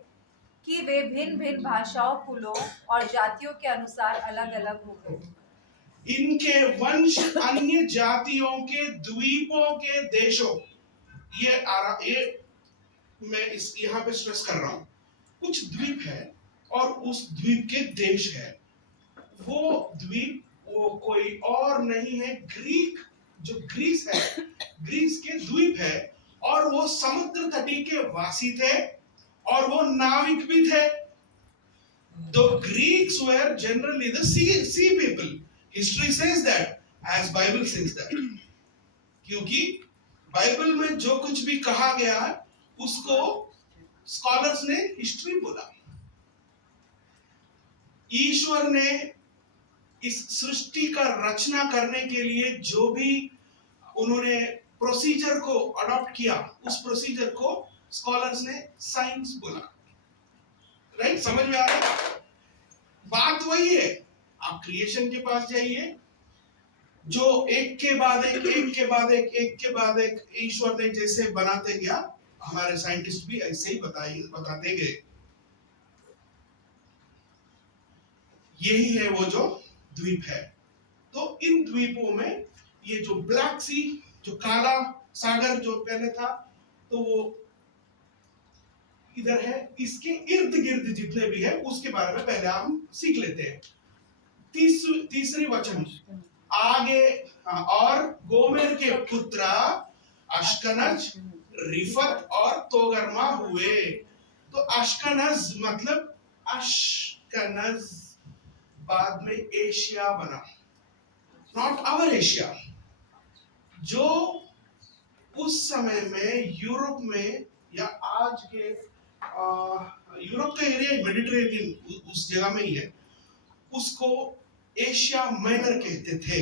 कि वे भिन्न भिन्न भाषाओं, कुलों और जातियों के अनुसार अलग अलग हो गए। इनके वंश अन्य जातियों के द्वीपों के देशों, ये मैं इस यहाँ पे स्ट्रेस कर रहा हूं। कुछ द्वीप है और उस द्वीप के देश है। वो द्वीप वो कोई और नहीं है, जो ग्रीस है, ग्रीस के द्वीप है, और वो समुद्र तटी के वासी थे और वो नाविक भी थे। The Greeks were generally the sea people. History says that, as Bible says that. क्योंकि बाइबल में जो कुछ भी कहा गया है उसको स्कॉलर्स ने हिस्ट्री बोला। ईश्वर ने इस सृष्टि का रचना करने के लिए जो भी उन्होंने प्रोसीजर को अडॉप्ट किया, उस प्रोसीजर को स्कॉलर्स ने साइंस बोला। राइट? समझ में आ रहा है? बात वही है। आप क्रिएशन के पास जाइए, जो एक के बाद एक, एक के बाद एक, एक के बाद एक ईश्वर ने जैसे बनाते गया, हमारे साइंटिस्ट भी ऐसे ही बताते गए। यही है वो जो द्वीप है। तो इन द्वीपों में ये जो ब्लैक सी, जो काला सागर जो पहले था, तो वो इधर है। इसके इर्द गिर्द जितने भी है उसके बारे में पहले हम सीख लेते हैं। तीसरी वचन आगे, और गोमेर के पुत्र अश्कनज, रिफत और तोगर्मा हुए। तो अश्कनज मतलब अश्कनज बाद में एशिया बना, नॉट आवर एशिया। जो उस समय में यूरोप में या आज के यूरोप का एरिया मेडिटेरेनियन उस जगह में ही है, उसको एशिया माइनर कहते थे।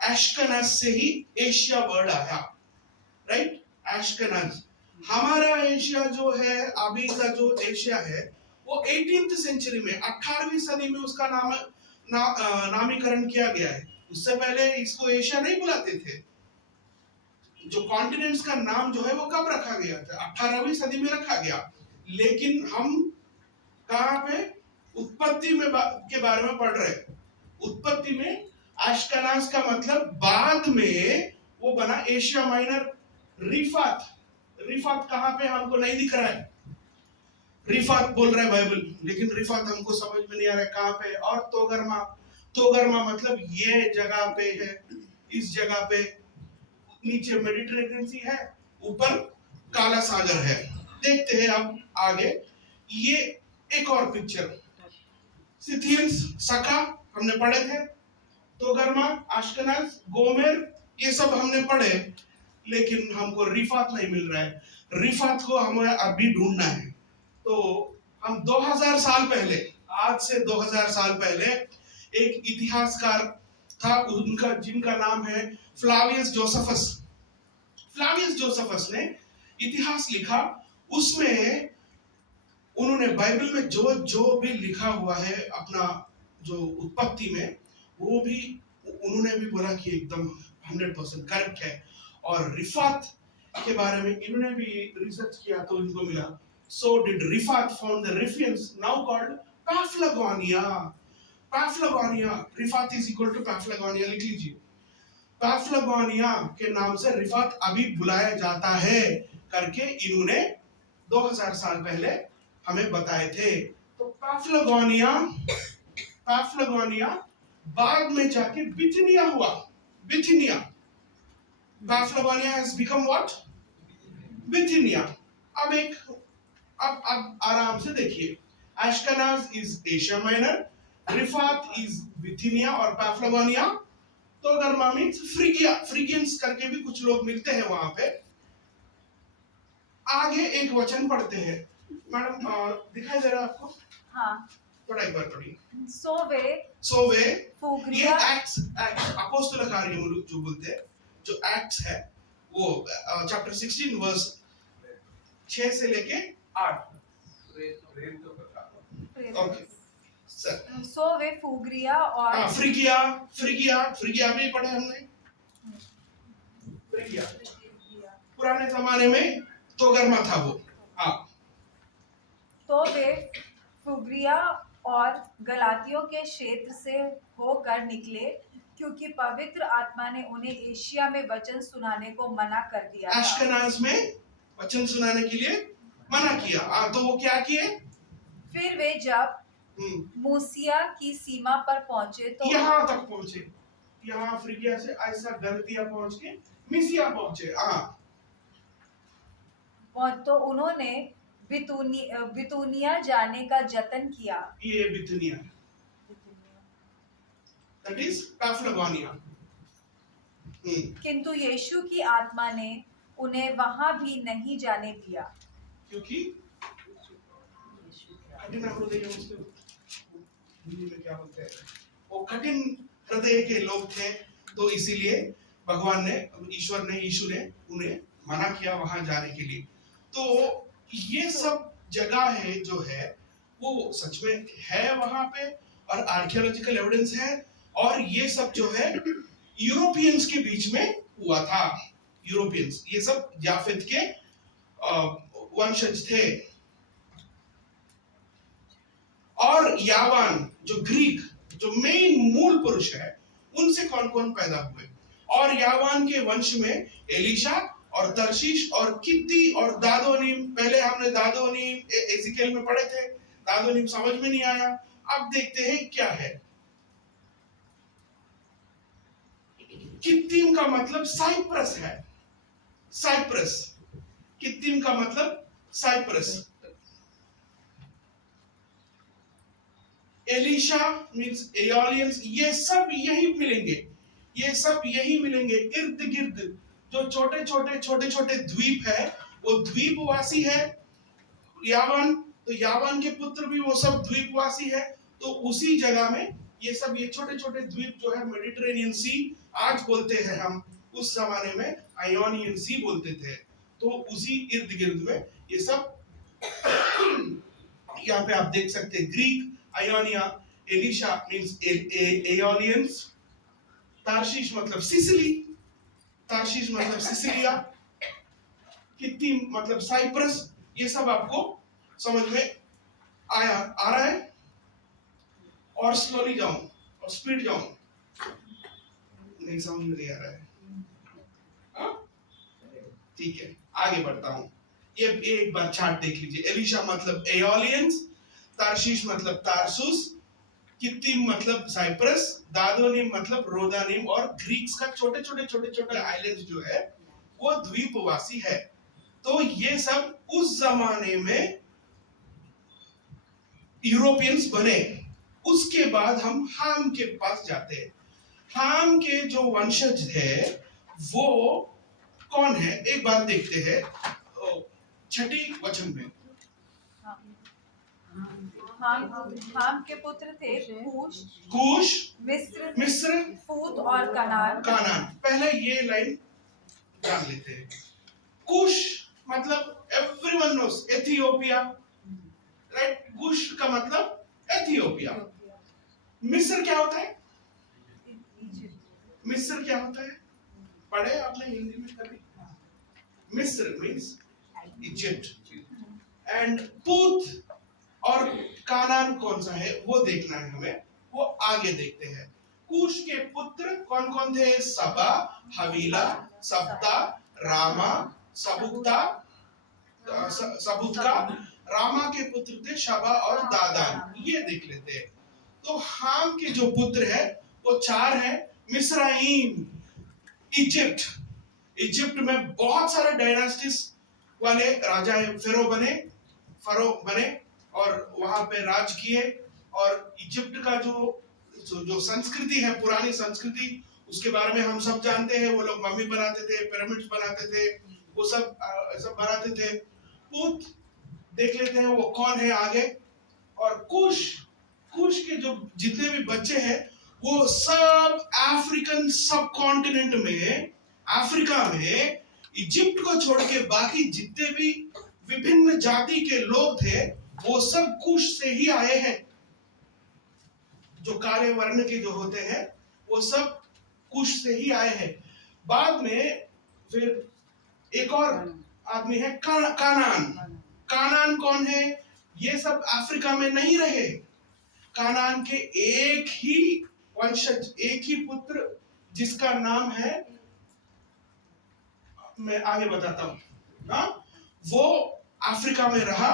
एश्कनज से ही एशिया वर्ड आया, राइट? एश्कनज। हमारा एशिया जो है, अभी का जो एशिया है, वो 18th सेंचुरी में, 18वीं सदी में उसका नामीकरण किया गया है। उससे पहले इसको एशिया नहीं बुलाते थे। जो कॉन्टिनेंट्स का नाम जो है वो कब रखा गया था? 18वीं सदी में रखा गया। लेकिन हम कहाँ पे उत्पत्ति में के बारे में पढ़ रहे हैं। उत्पत्ति में अश्कनाज का मतलब बाद में वो बना एशिया माइनर। रिफात कहाँ पे हमको नहीं दिख रहा है। रिफात बोल रहा है बाइबल, लेकिन रिफात हमको समझ में नहीं आ रहा है कहाँ पे। और तोगर्मा मतलब ये जगह पे है, इस जगह पे नीचे मेडिटेरेनियन सी है, ऊपर काला सागर है। देखते हैं अब आगे। ये एक और पिक्चर सिथियंस, सका हमने पढ़े थे, तोगर्मा, अश्केनाज, गोमेर, ये सब हमने पढ़े, लेकिन हमको रिफात नहीं मिल रहा है। रिफात को हमें अभी ढूंढना है। तो हम 2000 साल पहले, आज से 2000 साल पहले एक इतिहासकार था, उनका जिनका नाम है फ्लावियस जोसेफस। फ्लावियस जोसेफस ने इतिहास लिखा, उसमें उन्होंने बाइबल में जो जो भी लिखा हुआ है अपना जो उत्पत्ति में, वो भी उन्होंने भी बोला कि एकदम 100% करेक्ट है। और रिफात के बारे में इन्होंने भी रिसर्च किया तो इनको मिला, so did Rifat found the Riphians, now called Paphlagonia. Paphlagonia, Rifat is equal to Paphlagonia, लिख लीजिए। पैफ्लागोनिया के नाम से रिफात अभी बुलाया जाता है करके इन्होंने 2000 साल पहले हमें बताए थे। तो पैफ्लागोनिया बाद में जाके बिथिनिया हुआ। Bithynia, Paphlagonia has become what? Bithynia. अब आराम से देखिए, Ashkenaz is Asia Minor, Riphath is Bithynia और पैफ्लागोनिया तोगर्मा मीन्स फ्रिगिया। फ्रिगियंस करके भी कुछ लोग मिलते हैं वहां पे। आगे एक वचन पढ़ते हैं मैडम, दिखाई दे रहा है आपको? हाँ। थोड़ा एक बार पढ़िए। सो वे ये फुग्रिया एक्ट्स अपोस्तल कार्य जो बोलते हैं, जो एक्ट्स है वो चैप्टर 16 वर्स 6 से लेके 8। Okay sir. सो वे फुग्रिया और फ्रिगिया भी पढ़े हमने। फ्रिगिया पुराने जमाने में तोगर्मा था वो। हाँ, तो वे फुग्रिया और गलातियों के क्षेत्र से होकर निकले, क्योंकि पवित्र आत्मा ने उन्हें एशिया में वचन सुनाने को मना कर दिया था। एश्केनाज में वचन सुनाने के लिए मना किया। तो वो क्या किए? फिर वे जब मूसिया की सीमा पर पहुंचे तो यहाँ तक पहुंचे, यहाँ फ्रिगिया से ऐसा गलतिया पहुंच के मिसिया पहुंचे। तो उन्होंने बितूनिया जाने का जतन किया। ये बितूनिया, that is पैफ्लागोनिया। किंतु यीशु की आत्मा ने उन्हें वहां भी नहीं जाने दिया, क्योंकि कठिन हृदय उसके हिंदी में क्या बोलते हैं, वो कठिन हृदय के लोग थे। तो इसीलिए भगवान ने, यीशु ने उन्हें मना किया वहां जाने के लिए। तो ये सब जगह है जो है वो सच में है वहां पे, और आर्कियोलॉजिकल एविडेंस है। और ये सब जो है यूरोपियंस के बीच में हुआ था। यूरोपियंस ये सब याफेत के वंशज थे। और यावान जो ग्रीक, जो मेन मूल पुरुष है, उनसे कौन कौन पैदा हुए? और यावान के वंश में एलिशा और तर्शीश और कित्ती और दादोनीम। पहले हमने दादोनीम एजिकेल में पढ़े थे, दादोनीम समझ में नहीं आया। अब देखते हैं क्या है। कित्तीम का मतलब साइप्रस है। साइप्रस, कित्तीम का मतलब साइप्रस। Elisha means aliens. ये सब यही मिलेंगे, ये सब यही मिलेंगे इर्द गिर्द। जो छोटे छोटे द्वीप है वो द्वीपवासी है। यावान, तो यावान के पुत्र भी वो सब द्वीपवासी है। तो उसी जगह में ये सब, ये छोटे छोटे द्वीप जो है मेडिटेरेनियन सी आज बोलते हैं हम, उस जमाने में आयोनियन सी बोलते थे। तो उसी इर्द गिर्द में ये सब यहाँ पे आप देख सकते हैं। ग्रीक आयोनिया, एलिशा मीन्स एयोलियंस, तार्शीश मतलब सिसिली, तार्शीश मतलब सिसिलिया, कित्ती मतलब साइप्रस। ये सब आपको समझ में आ रहा है? और स्लोली जाऊं और स्पीड जाऊं? नहीं समझ में नहीं आ रहा है। ठीक है, आगे बढ़ता हूं। ये एक बार चार्ट देख लीजिए। एलिशा मतलब एयोलियंस, तार्शीश मतलब तारसुस, कित्तीम मतलब साइप्रस, दादोनीम मतलब रोदानीम। और ग्रीक्स का छोटे छोटे आइलैंड्स जो है वो द्वीपवासी है। तो ये सब उस जमाने में यूरोपियंस बने। उसके बाद हम हाम के पास जाते हैं। हाम के जो वंशज है वो कौन है, एक बार देखते हैं। छठी वचन में हाम के पुत्र थे कूश, कूश, मिस्र, मिस्र, फूत और कनान। कानान। पहले ये लाइन जान लेते हैं। कुश मतलब एवरीवन नोस एथियोपिया, राइट। कुश का मतलब एथियोपिया। मिस्र क्या होता है? मिस्र क्या होता है? पढ़े आपने हिंदी में कभी? मिस्र मीन्स इजिप्ट। एंड पूत और कानान कौन सा है वो देखना है हमें, वो आगे देखते हैं। कूश के पुत्र कौन कौन थे? सबा, हवीला, सब्ता, रामा, सबुक्ता, सबुक्का। रामा के पुत्र थे शबा और दादान। ये देख लेते हैं। तो हाम के जो पुत्र है वो चार है। मिस्राइम, इजिप्ट। इजिप्ट में बहुत सारे डायनास्टीज वाले राजा फरो बने और वहां पे राज किए। और इजिप्ट का जो संस्कृति है, पुरानी संस्कृति, उसके बारे में हम सब जानते हैं। वो लोग मम्मी बनाते थे, पिरामिड्स बनाते थे, वो सब बनाते थे। पूत देख लेते हैं वो कौन है आगे। और कुश के जो जितने भी बच्चे हैं वो सब अफ्रीकन सब कॉन्टिनेंट में, अफ्रीका में इजिप्ट को छोड़ के बाकी जितने भी विभिन्न जाति के लोग थे वो सब कुश से ही आए हैं। जो काले वर्ण के जो होते हैं वो सब कुश से ही आए हैं। बाद में फिर एक और आदमी है कानान। कानान कौन है? ये सब अफ्रीका में नहीं रहे। कानान के एक ही वंशज, एक ही पुत्र जिसका नाम है, मैं आगे बताता हूं। हाँ, वो अफ्रीका में रहा।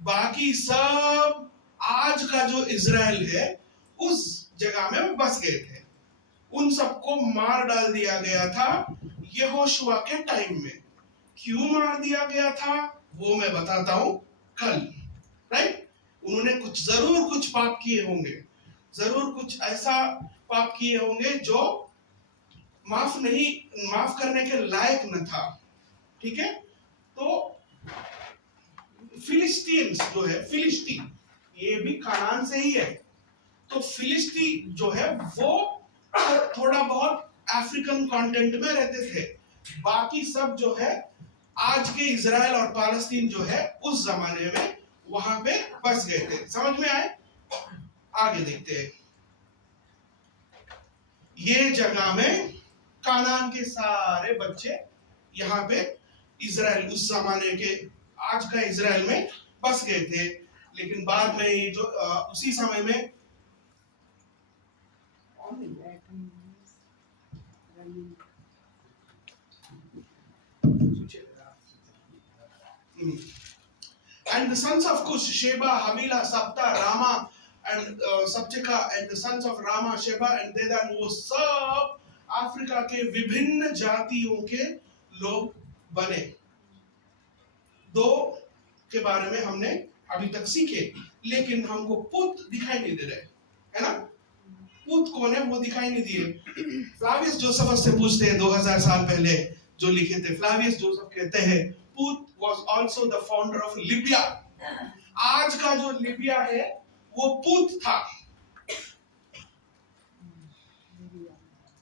बाकी सब आज का जो इजराइल है उस जगह में बस गए थे। उन सबको मार डाल दिया गया था यहोशुआ के टाइम में। क्यों मार दिया गया था वो मैं बताता हूं कल, राइट। उन्होंने जरूर कुछ पाप किए होंगे, जरूर कुछ ऐसा पाप किए होंगे जो माफ करने के लायक न था। ठीक है। तो फिलिस्तीन जो है, फिलिस्ती ये भी कानान से ही है। तो फिलिस्ती जो है वो थोड़ा बहुत अफ्रीकन कॉन्टिनेंट में रहते थे। बाकी सब जो है आज के इजराइल और पालस्तीन जो है उस जमाने में वहां पे बस गए थे। समझ में आए? आगे देखते हैं। ये जगह में कानान के सारे बच्चे यहाँ पे इजराइल, उस जमाने के आज का इजराइल में बस गए थे। लेकिन बाद में ये जो उसी समय में and the sons of Cush, Sheba, Havila, Sabta, Rama, and Sabcheka, and the sons of Rama, Sheba and Dedan, वो सब अफ्रीका के विभिन्न जातियों के लोग बने। दो के बारे में हमने अभी तक सीखे, लेकिन हमको पुत दिखाई नहीं दे रहे, है ना। पुत कौन है वो दिखाई नहीं दिए। फ्लावियस जोसेफस से पूछते हैं 2000 साल पहले जो लिखे थे। फ्लावियस जोसेफ कहते हैं पुत was also the founder of Libya। आज का जो लिबिया है वो पुत था।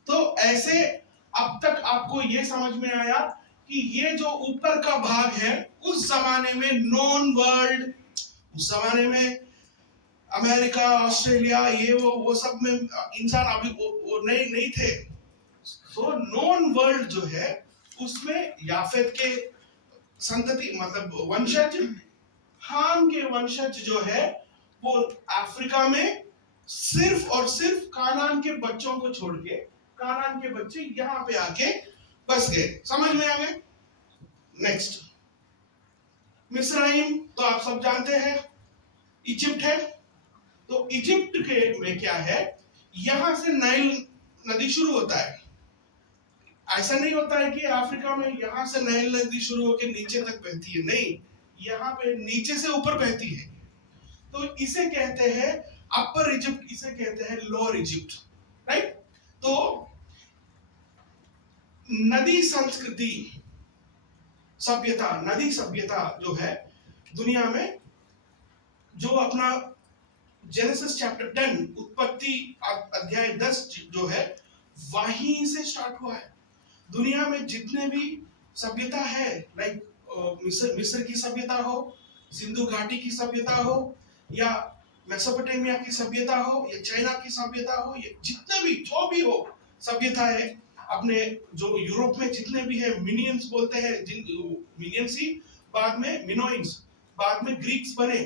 तो ऐसे अब तक आपको ये समझ में आया कि ये जो ऊपर का भाग है उस जमाने में नॉन वर्ल्ड, उस जमाने में अमेरिका, ऑस्ट्रेलिया, ये वो सब में इंसान अभी वो नहीं थे। तो नॉन वर्ल्ड जो है उसमें याफेत के संतति मतलब वंशज, हाम के वंशज जो है वो अफ्रीका में सिर्फ और सिर्फ कानान के बच्चों को छोड़ के, कानान के बच्चे यहाँ पे आके बस गए। समझ में आ गए? नेक्स्ट, मिस्राइम तो आप सब जानते हैं इजिप्ट है। तो इजिप्ट के में क्या है, यहां से नाइल नदी शुरू होता है। ऐसा नहीं होता है कि अफ्रीका में यहां से नाइल नदी शुरू होकर नीचे तक बहती है, नहीं, यहाँ पे नीचे से ऊपर बहती है। तो इसे कहते हैं अपर इजिप्ट इसे कहते हैं लोअर इजिप्ट, राइट। तो नदी संस्कृति सभ्यता, नदी सभ्यता जो है दुनिया में, जो अपना जेनेसिस चैप्टर 10 उत्पत्ति अध्याय 10 जो है वहीं से स्टार्ट हुआ है। दुनिया में जितने भी सभ्यता है, लाइक मिस्र की सभ्यता हो, सिंधु घाटी की सभ्यता हो, या मेसोपोटामिया की सभ्यता हो, या चाइना की सभ्यता हो, या जितने भी जो भी हो सभ्यता है, अपने जो यूरोप में जितने भी है, मिनियंस बोलते हैं, जिन मिनियंस ही बाद में मिनोइंस, बाद में ग्रीक्स बने,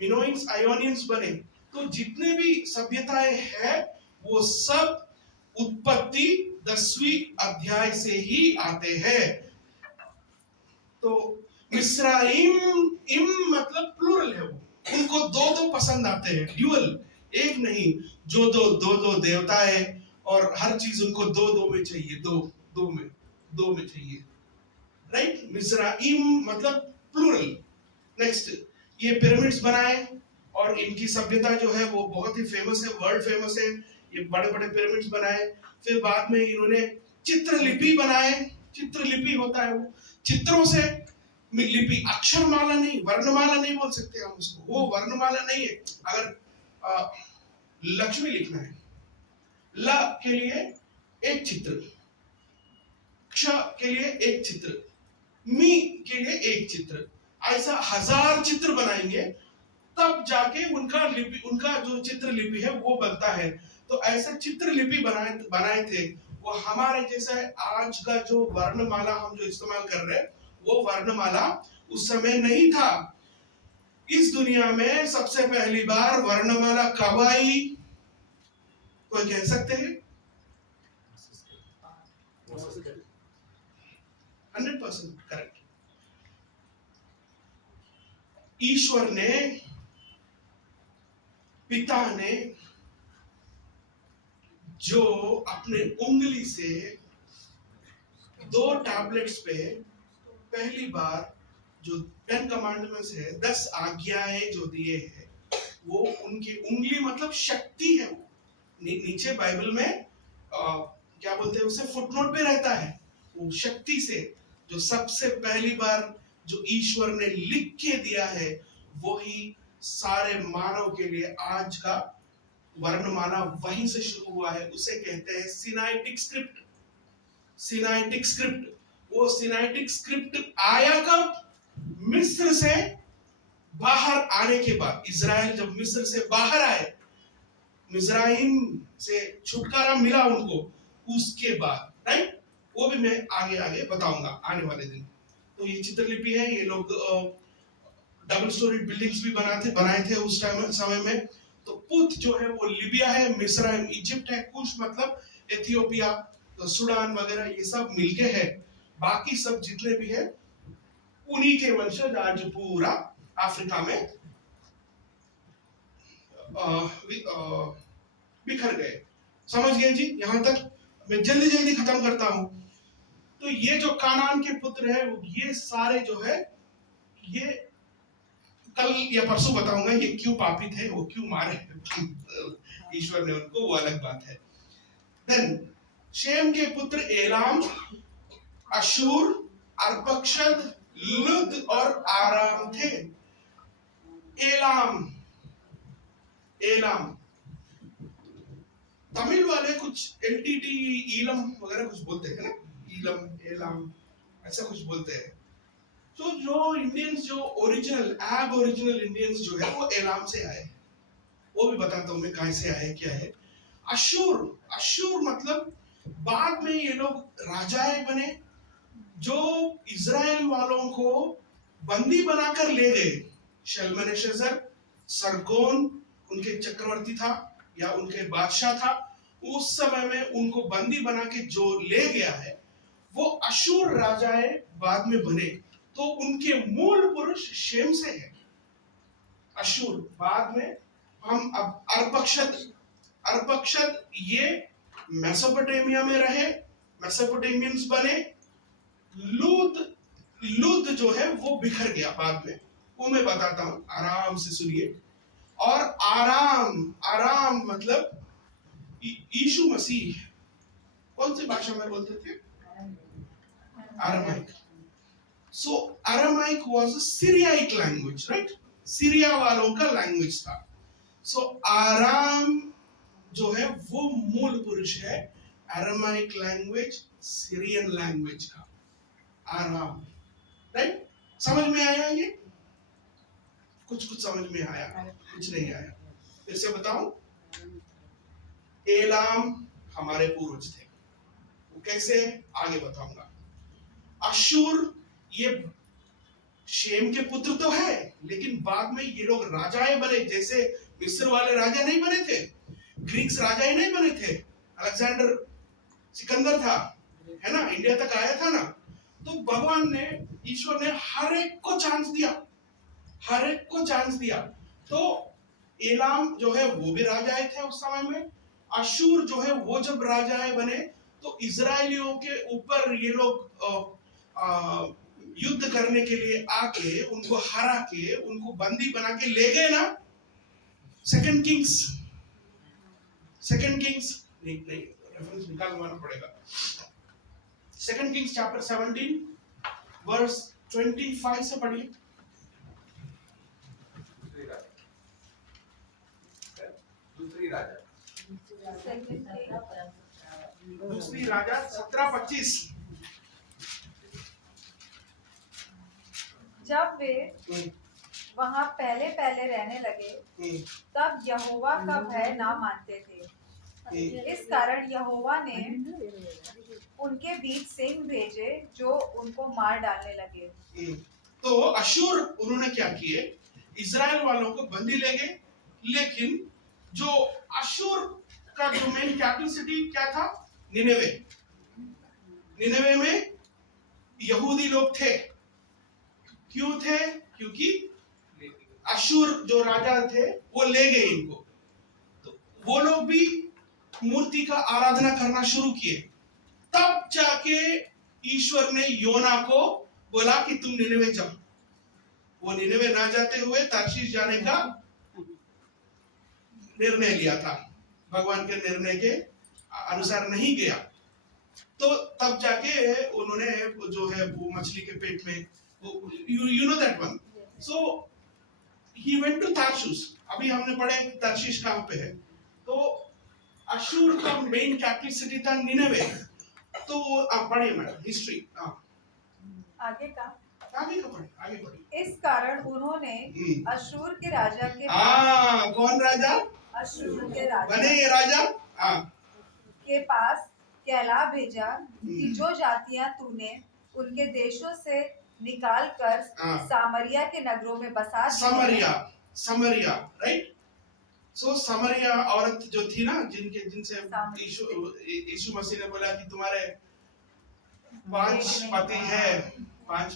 मिनोइंस आयोनियंस बने। तो जितने भी सभ्यताएं हैं वो सब उत्पत्ति 10वीं अध्याय से ही आते हैं। तो मिस्राइम, इम मतलब प्लूरल है, वो उनको दो दो पसंद आते हैं, ड्यूअल, एक नहीं, जो दो देवता है और हर चीज उनको दो में चाहिए, दो में चाहिए, राइट। मिस्राइम मतलब प्लूरल। नेक्स्ट, ये पिरामिड्स बनाए और इनकी सभ्यता जो है वो बहुत ही फेमस है, वर्ल्ड फेमस है, ये बड़े बड़े पिरामिड्स बनाए। फिर बाद में इन्होंने चित्रलिपि बनाए। चित्रलिपि होता है वो चित्रों से लिपि, अक्षरमाला नहीं, वर्णमाला नहीं बोल सकते हम उसको, वो वर्णमाला नहीं है। अगर लक्ष्मी लिखना है, ल के लिए एक चित्र, क्ष के लिए एक चित्र, मी के लिए एक चित्र, ऐसा 1000 चित्र बनाएंगे तब जाके उनका लिपि, उनका जो चित्र लिपि है वो बनता है। तो ऐसे चित्र लिपि बनाए थे। वो हमारे जैसा आज का जो वर्णमाला हम जो इस्तेमाल कर रहे हैं वो वर्णमाला उस समय नहीं था। इस दुनिया में सबसे पहली बार वर्णमाला कब आई, कोई कह सकते हैं? 100% करेक्ट। ईश्वर ने, पिता ने जो अपने उंगली से 2 टैबलेट्स पे पहली बार जो 10 कमांडमेंट्स है, 10 आज्ञाएं जो दिए हैं, वो उनकी उंगली मतलब शक्ति है। वो नीचे बाइबल में क्या बोलते हैं उसे, फुटनोट पे रहता है, वो शक्ति से जो सबसे पहली बार जो ईश्वर ने लिख के दिया है वही सारे मानव के लिए आज का वर्णमाला वहीं से शुरू हुआ है। उसे कहते हैं सिनाइटिक स्क्रिप्ट। सिनाइटिक स्क्रिप्ट, वो सिनाइटिक स्क्रिप्ट आया कब? मिस्र से बाहर आने के बाद। इजराइल जब मिस्र से बाहर आए, मिस्राइम से छुटकारा मिला उनको, उसके बाद, राइट। वो भी मैं आगे बताऊंगा आने वाले दिन। तो ये चित्रलिपि है, ये लोग डबल स्टोरी बिल्डिंग्स भी बनाए थे उस समय में। तो पुत जो है वो लिबिया है, मिस्राइम इजिप्ट है, कुश मतलब एथियोपिया, तो सूडान वगैरह ये सब मिलके है। बाकी सब जितने भी है उन्हीं के वंशज आज पूरा अफ्रीका में बिखर गए। समझ गए जी? यहां तक मैं जल्दी खत्म करता हूं। तो ये जो कानान के पुत्र है, ये सारे जो है, ये कल या परसों बताऊंगा ये क्यों पापी थे, वो क्यों मारे ईश्वर ने उनको, वो अलग बात है। देन शेम के पुत्र एलाम, अशूर, अर्पक्षद, लुद और आराम थे। एलाम तमिल वाले कुछ एलटीटी, ईलम वगैरह कुछ बोलते हैं ना, ईलम, एलाम ऐसा कुछ बोलते हैं। तो जो इंडियंस जो ओरिजिनल एबोरिजिनल इंडियंस जो है वो एलाम से आए, वो भी बताता हूं मैं कहां से आए क्या है। अशूर मतलब बाद में ये लोग राजाएं बने, जो इजराइल वालों को बंदी बनाकर ले गए। शल्मनेशेजर, सरगोन उनके चक्रवर्ती था या उनके बादशाह था, उस समय में उनको बंदी बना के जो ले गया है वो अशूर राजाएं बाद में बने। तो उनके मूल पुरुष शेम से है, अशूर। बाद में हम अब अर्पक्षद ये मेसोपोटामिया में रहे, मेसोपोटामियंस बने। लूद जो है वो बिखर गया बाद में, वो मैं बताता हूं, आराम से सुनिए। और आराम, आराम मतलब यीशु मसीह कौन सी भाषा में बोलते थे? Aramaic. So Aramaic was a Syriac language, right? Syria वालों का लैंग्वेज था. So आराम जो है वो मूल पुरुष है Aramaic लैंग्वेज, सीरियन लैंग्वेज का. आराम, राइट? समझ में आया ये? कुछ समझ में आया, कुछ नहीं आया. फिर से बताऊं, एलाम हमारे पूर्वज थे. वो कैसे? आगे बताऊंगा. अशूर ये शेम के पुत्र तो है, लेकिन बाद में ये लोग राजाएं बने. जैसे मिस्र वाले राजा नहीं बने थे, ग्रीक्स राजा ही नहीं बने थे. अलेक्जेंडर सिकंदर था, है ना, इंडिया तक आया था ना. तो भगवान ने, ईश्वर ने हर एक को चांस दिया, हर एक को चांस दिया. तो एलाम जो है वो भी राजाएं थे उस समय में. अशूर जो है वो जब राजाएं बने तो इजराइलियों के ऊपर ये लोग युद्ध करने के लिए आके उनको हरा के उनको बंदी बना के ले गए ना. सेकंड किंग्स नहीं रेफरेंस निकालना पड़ेगा. सेकंड किंग्स चैप्टर 17 वर्स 25 से पढ़िए. दूसरी राजा 17:25. जब वे वहां पहले पहले रहने लगे तब यहोवा का भय ना मानते थे. इस कारण यहोवा ने उनके बीच सिंह भेजे जो उनको मार डालने लगे. तो अशूर उन्होंने क्या किए? इजराइल वालों को बंदी ले गए. लेकिन जो अशूर का जो मेन कैपिटल सिटी क्या था? निनेवे. निनेवे में यहूदी लोग थे. क्यों थे? क्योंकि अशूर जो राजा थे वो ले गए इनको. तो वो लोग भी मूर्ति का आराधना करना शुरू किए. तब जाके ईश्वर ने योना को बोला कि तुम निनेवे जाओ. वो निनेवे ना जाते हुए तार्शीश जाने का निर्णय लिया था. भगवान के निर्णय के अनुसार नहीं गया. तो तब जाके उन्होंने जो है वो मछली के पेट में, you know that one. So he went to Tarshish. अभी हमने पढ़े तार्शीश कहाँ पे है. तो अशूर का मेन कैपिटल सिटी था निनेवे. तो आप पढ़िए मैडम हिस्ट्री. आगे का पढ़िए. इस कारण उन्होंने अशूर के राजा के कौन राजा? अशूर के राजा बने ये राजा के पास कहला भेजा कि जो जातियां तूने उनके देशों से निकाल कर सामरिया के नगरों में बसा दी. समरिया राइट. सो समरिया औरत जो थी ना, जिनसे यीशु मसीह ने बोला कि तुम्हारे 5 पति है, 5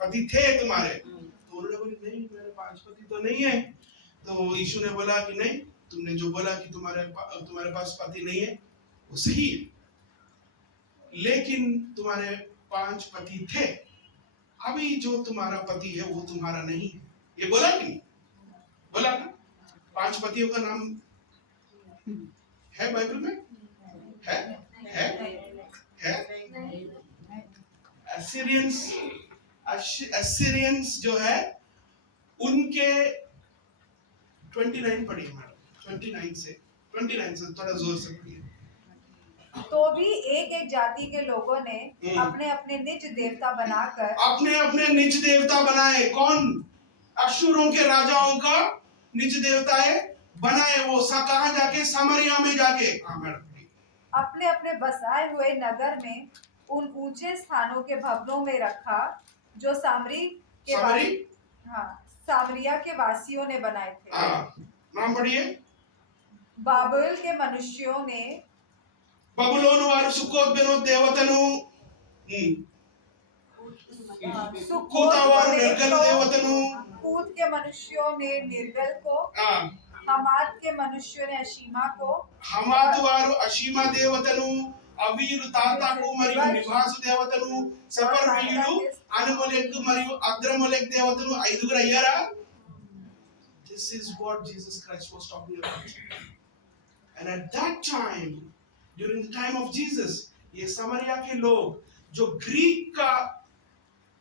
पति थे तुम्हारे. तो उन्होंने बोली नहीं, मेरे 5 पति तो नहीं है. तो यीशु ने बोला कि नहीं, तुमने जो बोला कि तुम्हारे पास पति नहीं है वो सही है, लेकिन तुम्हारे 5 पति थे. अभी जो तुम्हारा पति है वो तुम्हारा नहीं है. ये बोला कि नहीं? बोला ना. 5 पतियों का नाम है बाइबल में? है. असीरियंस जो है उनके 29 पढ़िए मैडम. 29 से थोड़ा जोर से पढ़िए. तो भी एक एक जाति के लोगों ने अपने अपने निज देवता बनाए. कौन? अशूरों के राजाओं का निज देवता है बनाए. वो कहाँ जाके? समरिया में जाके. अपने अपने बसाए हुए नगर में उन ऊंचे स्थानों के भवनों में रखा जो सामरिया के वासियों ने बनाए थे. नाम पढ़िए. बाबेल के मनुष्यों ने బబులోను వారు సుక్కోత్ బెనోత్ దేవతను, కూత వారు నిర్గల్ దేవతను, कूत के मनुष्यों ने निर्गल को, हमात के मनुष्यों ने अशीमा को, హమాతు వారు అషీమా దేవతను, అవీరు తాతాకు మరియు నివాసు దేవతను, సపర్వీయులు అనుమోలెక్ మరియు అద్రమోలెక్ దేవతను 5 అయ్యారా? This is what Jesus Christ was talking about. And at that time, during the time of Jesus, ये समरिया के लोग जो ग्रीक का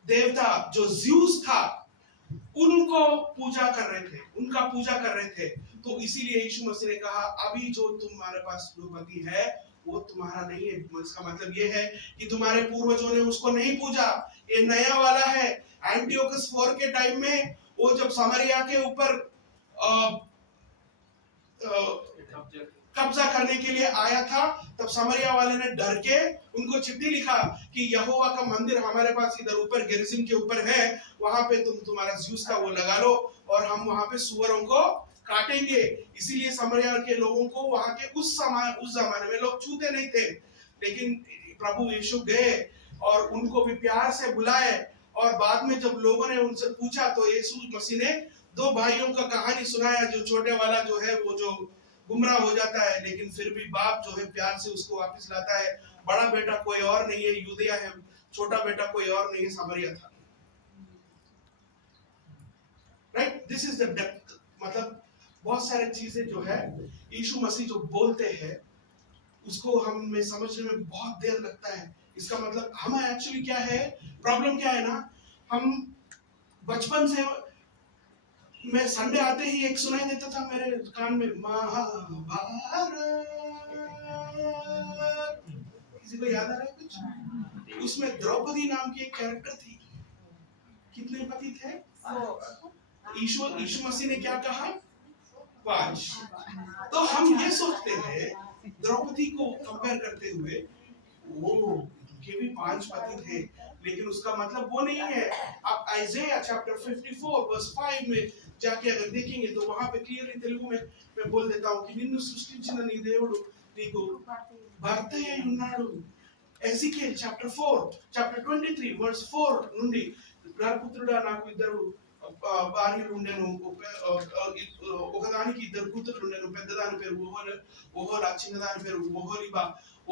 देवता जो ज्यूस था उनको पूजा कर रहे थे, उनका पूजा कर रहे थे। तो इसीलिए यीशु मसीह ने कहा अभी जो तुम्हारे पास जो पति है वो तुम्हारा नहीं है। इसका मतलब ये है कि तुम्हारे पूर्वजों ने उसको नहीं पूजा, ये नया वाला है। एंटियोकस 4 के टाइम में वो जब समरिया के ऊपर कब्जा करने के लिए आया था, तब समरिया वाले ने डर के उनको चिट्ठी लिखा कि यहोवा का मंदिर हमारे पास इधर ऊपर गेरिजिम के ऊपर है, वहां पे तुम्हारा ज्यूस का वो लगा लो और हम वहां पे सुअरों को काटेंगे। इसीलिए समरिया के लोगों को वहां के उस जमाने में लोग छूते नहीं थे, लेकिन प्रभु यीशु गए और उनको भी प्यार से बुलाए। और बाद में जब लोगों ने उनसे पूछा तो यीशु मसीह ने 2 भाइयों का कहानी सुनाया, जो छोटे वाला जो है वो जो गुमराह हो जाता है, लेकिन फिर भी बाप जो है प्यार से उसको वापस लाता है। बड़ा बेटा कोई और नहीं है, यूदिया है, छोटा बेटा कोई और नहीं है, समरिया था। Right, this is the depth. मतलब बहुत सारी चीजें जो है यीशु मसीह जो बोलते हैं उसको हमें समझने में बहुत देर लगता है। इसका मतलब हम एक्चुअली क्या है, प्रॉब्लम क्या है ना, हम बचपन से मैं संडे आते ही एक सुनाई देता था मेरे कान में, महाभारत। किसी को याद आ रहा है कुछ? उसमें द्रौपदी नाम की एक कैरेक्टर थी। कितने पति थे? यीशु मसीह ने क्या कहा? 5। तो हम ये सोचते हैं द्रौपदी को कंपेयर करते हुए, वो के भी 5 पति थे, लेकिन उसका मतलब वो नहीं है। आप आइज़ाया चैप्टर 54 वर्स 5 में जाके अगर देखेंगे तो वहां पे क्लियरली तेलुगु में मैं बोल देता हूं कि నిన్ను సృష్టించిన నీ దేవుడు నీకు భర్త అయి ఉన్నాడు। ఎజెకియల్ చాప్టర్ 4 చాప్టర్ 23 వర్స్ 4 నుండి, నరపుత్రుడా నాకు ఇద్దరు భార్యలు ఉండెను, ఒకదానికి ఇద్దరు కూతురు ఉండెను, పెద్దదాని పేరు ఓహోలా, చిన్నదాని పేరు ఓహోలిబా।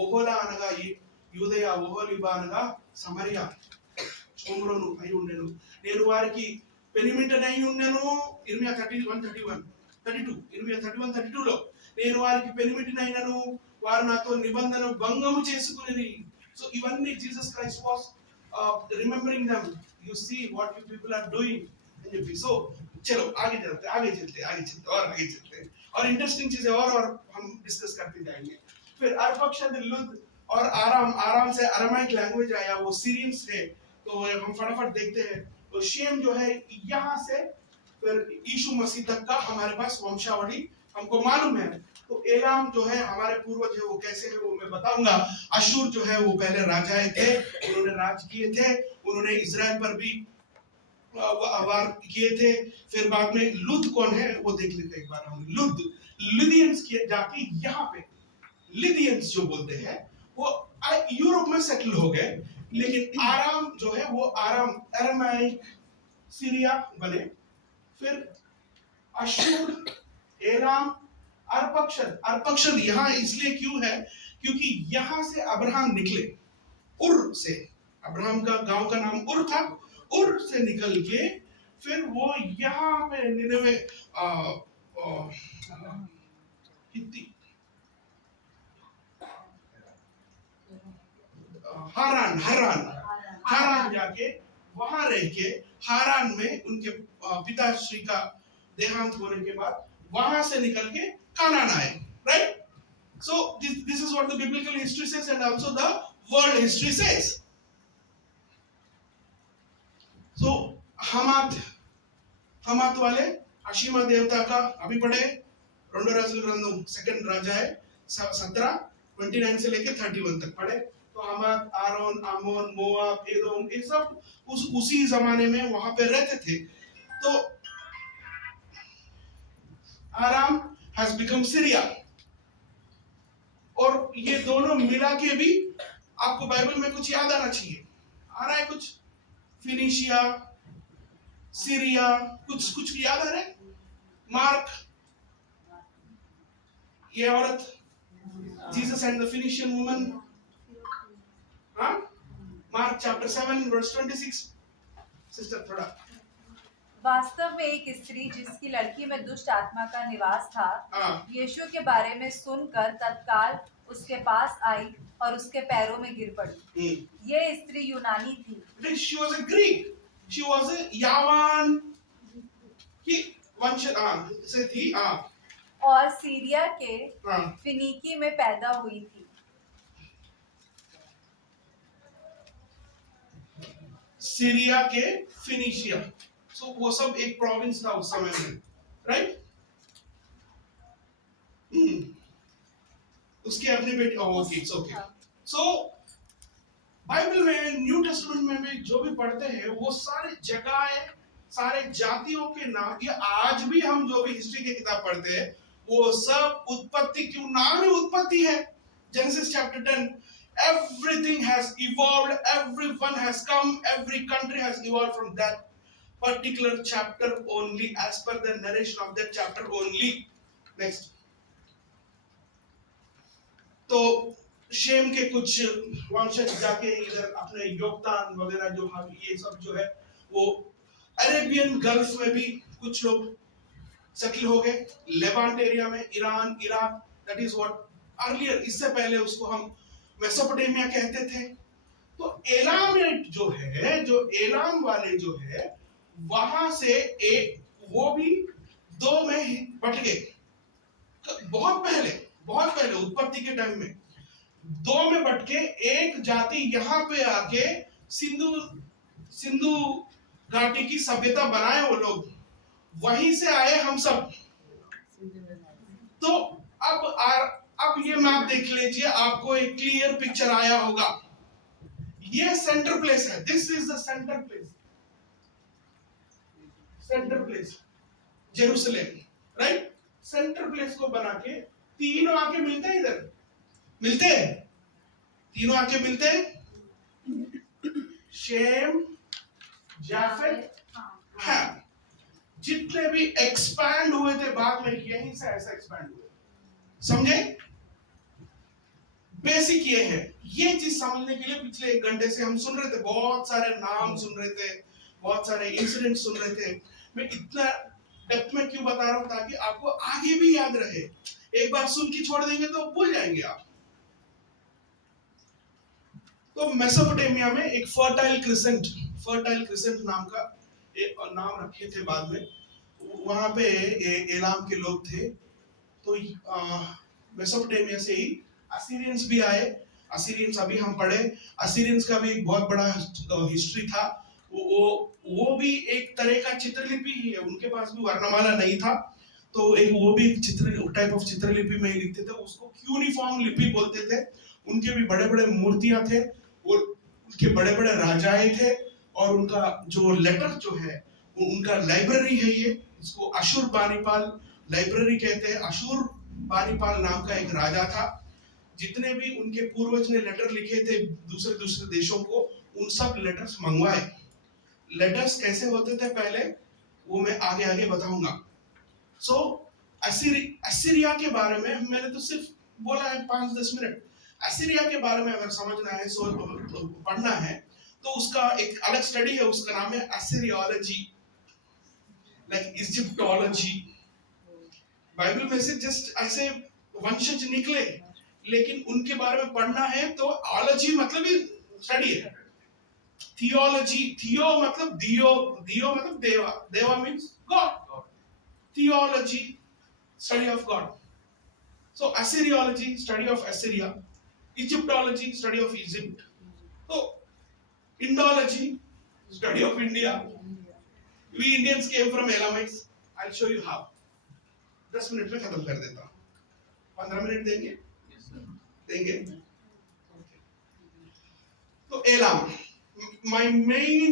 ఓహోలా అనగా యూదయ, ఓహోలిబా అనగా సమరియా, షోమ్రోను అయి ఉండెను। నేను వారికి పెనిమిటనై ఉండెను। ఇర్మియా 31:32 లో, నేను వారికి పెనిమిటినైనను వారు నాతో నిబంధన భంగము చేసుకునేది। సో ఇవన్నీ Jesus Christ was remembering them, you see what you people are doing అని చెప్పి। సో चलो आगे चलते और इंटरेस्टिंग चीजें और हम डिस्कस करते जाएंगे। फिर अरपक्षद, लुद और आराम से अरामाइक लैंग्वेज आया, वो सीरियंस थे। तो हम फटाफट देखते हैं। तो शेम जो है यहाँ से फिर यीशु मसीह तक का हमारे पास वंशावली हमको मालूम है। तो एलाम जो है हमारे पूर्वज है, वो कैसे है वो मैं बताऊंगा। अशूर जो है वो पहले राजाएं थे, उन्होंने राज किए थे, उन्होंने इजराइल पर भी वार किए थे। फिर बाद में लुद कौन है वो देख लेते हैं एक बार हम। लिदियंस की जाति, यहाँ पे लिदियंस जो बोलते हैं वो यूरोप में सेटल हो गए, लेकिन आराम जो है वो अरामाइक सीरिया बने। फिर अशूर, एलाम, अरपक्षद यहाँ इसलिए क्यों है क्योंकि यहाँ से अब्राहम निकले, उर से। अब्राहम का गांव का नाम उर था, उर से निकल के फिर वो यहाँ पे निनवे हारान जाके वहां रह के, हारान में उनके पिताश्री का देहांत होने के बाद वहां से निकल के कानान आए। Right, so this is what the biblical history says and also the world history says. So Hamath वाले अशीमा देवता का अभी पढ़े, 2 राजुल ग्रंथम 2 राजा है 17:29 से लेके 31 तक पढ़े। तो हमात, आरोन, आमोन, मोआब, एदोम, ये सब उसी जमाने में वहां पे रहते थे। तो आराम हैज बिकम सीरिया, और ये दोनों मिला के भी आपको बाइबल में कुछ याद आना चाहिए। आ रहा है कुछ? फिनिशिया, सीरिया, कुछ याद आ रहा है? मार्क, ये औरत, Jesus and the Phoenician woman, हाँ, मार्क चैप्टर 7 वर्स 26। सिस्टर थोड़ा वास्तव में एक स्त्री जिसकी लड़की में दुष्ट आत्मा का निवास था, हाँ, यीशु के बारे में सुनकर तत्काल उसके पास आई और उसके पैरों में गिर पड़ी। ये स्त्री यूनानी थी। she was a Greek. She was a यावान की वंश से थी। और सीरिया के हाँ, फिनीकी में पैदा हुई थी। सीरिया के फिनिशिया, सो वो सब एक प्रोविंस था उस समय में, राइट। उसके अपने बेटे, okay it's okay. So Bible में, न्यू टेस्टामेंट में भी जो भी पढ़ते हैं वो सारे जगहें, सारे जातियों के नाम, ये आज भी हम जो भी हिस्ट्री की किताब पढ़ते हैं वो सब उत्पत्ति, क्यों नाम ही उत्पत्ति है। Genesis chapter 10, everything has evolved, everyone has come, every country has evolved from that particular chapter only, as per the narration of that chapter only. Next. तो शेम के कुछ वंशज जाके इधर अपने योगदान वगैरह जो ये सब जो है वो अरेबियन गल्फ में भी कुछ लोग सेटल हो गए, लेवांट एरिया में, Iran, Iraq, that is what earlier, इससे पहले उसको हम मेसोपोटामिया कहते थे। तो एलामिट जो है, जो एलाम वाले जो है, वहां से एक वो भी दो में बट गए। बहुत पहले उत्पत्ति के टाइम में दो में बट के एक जाति यहाँ पे आके सिंधु घाटी की सभ्यता बनाए वो लोग, वहीं से आए हम सब। तो अब ये मैप देख लीजिए, आपको एक क्लियर पिक्चर आया होगा। ये सेंटर प्लेस है, this is the centre place Jerusalem, right. Centre place को बना के तीनों आके मिलते हैं, इधर मिलते हैं, तीनों आके मिलते हैं, शेम, जाफेत, हैम। जितने भी एक्सपैंड हुए थे बाद में यहीं से ऐसा एक्सपैंड हुए, समझे। बेसिक ये है, ये चीज समझने के लिए पिछले 1 घंटे से हम सुन रहे थे, बहुत सारे नाम सुन रहे थे, बहुत सारे इंसिडेंट सुन रहे थे। मैं इतना डेप्थ में क्यों बता रहा हूं, ताकि आपको आगे भी याद रहे। एक बार सुन के छोड़ देंगे तो भूल जाएंगे आप। तो मेसोपोटामिया में एक फर्टाइल क्रिसेंट नाम का एक नाम रखे थे बाद में, वहां पे एलाम के लोग थे। तो मेसोपोटामिया से ही असीरियंस भी आए। असीरियंस अभी हम पढ़े, असीरियंस का भी एक बहुत बड़ा हिस्ट्री था। वो भी एक तरह का चित्रलिपि ही है, उनके पास भी वर्णमाला नहीं था, तो एक वो भी टाइप ऑफ चित्रलिपि में ही लिखते थे, उसको क्यूनिफॉर्म लिपि बोलते थे। उनके भी बड़े बड़े मूर्तियां थे, और उनके बड़े बड़े राजाएं थे, और उनका जो लेटर जो है उनका लाइब्रेरी है। ये इसको अशुर बानीपाल लाइब्रेरी कहते हैं। अशुर बानीपाल नाम का एक राजा था, जितने भी उनके पूर्वज ने लेटर लिखे थे दूसरे देशों को, उन सब लेटर्स मंगवाए। लेटर्स कैसे होते थे पहले, वो मैं आगे बताऊंगा। सो असीरिया के बारे में मैंने तो सिर्फ बोला है 5-10 मिनट। असीरिया के बारे में अगर समझना है, पढ़ना है, तो उसका एक अलग स्टडी है, उसका नाम है असीरियोलॉजी, लाइक इजिप्टोलॉजी। बाइबल में से जस्ट ऐसे वंशज निकले, लेकिन उनके बारे में पढ़ना है तो ऑलॉजी मतलब ही स्टडी है। थियोलॉजी, थियो मतलब दियो मतलब देवा means God. Theology, study of God. So Assyriology, study of Assyria. Egyptology, study of Egypt. So, Indology, study of India. We Indians came from Elamites. I'll show you how. 10 minute में खत्म कर देता हूँ। 15 मिनट देंगे? देंगे? तो एलाम, my main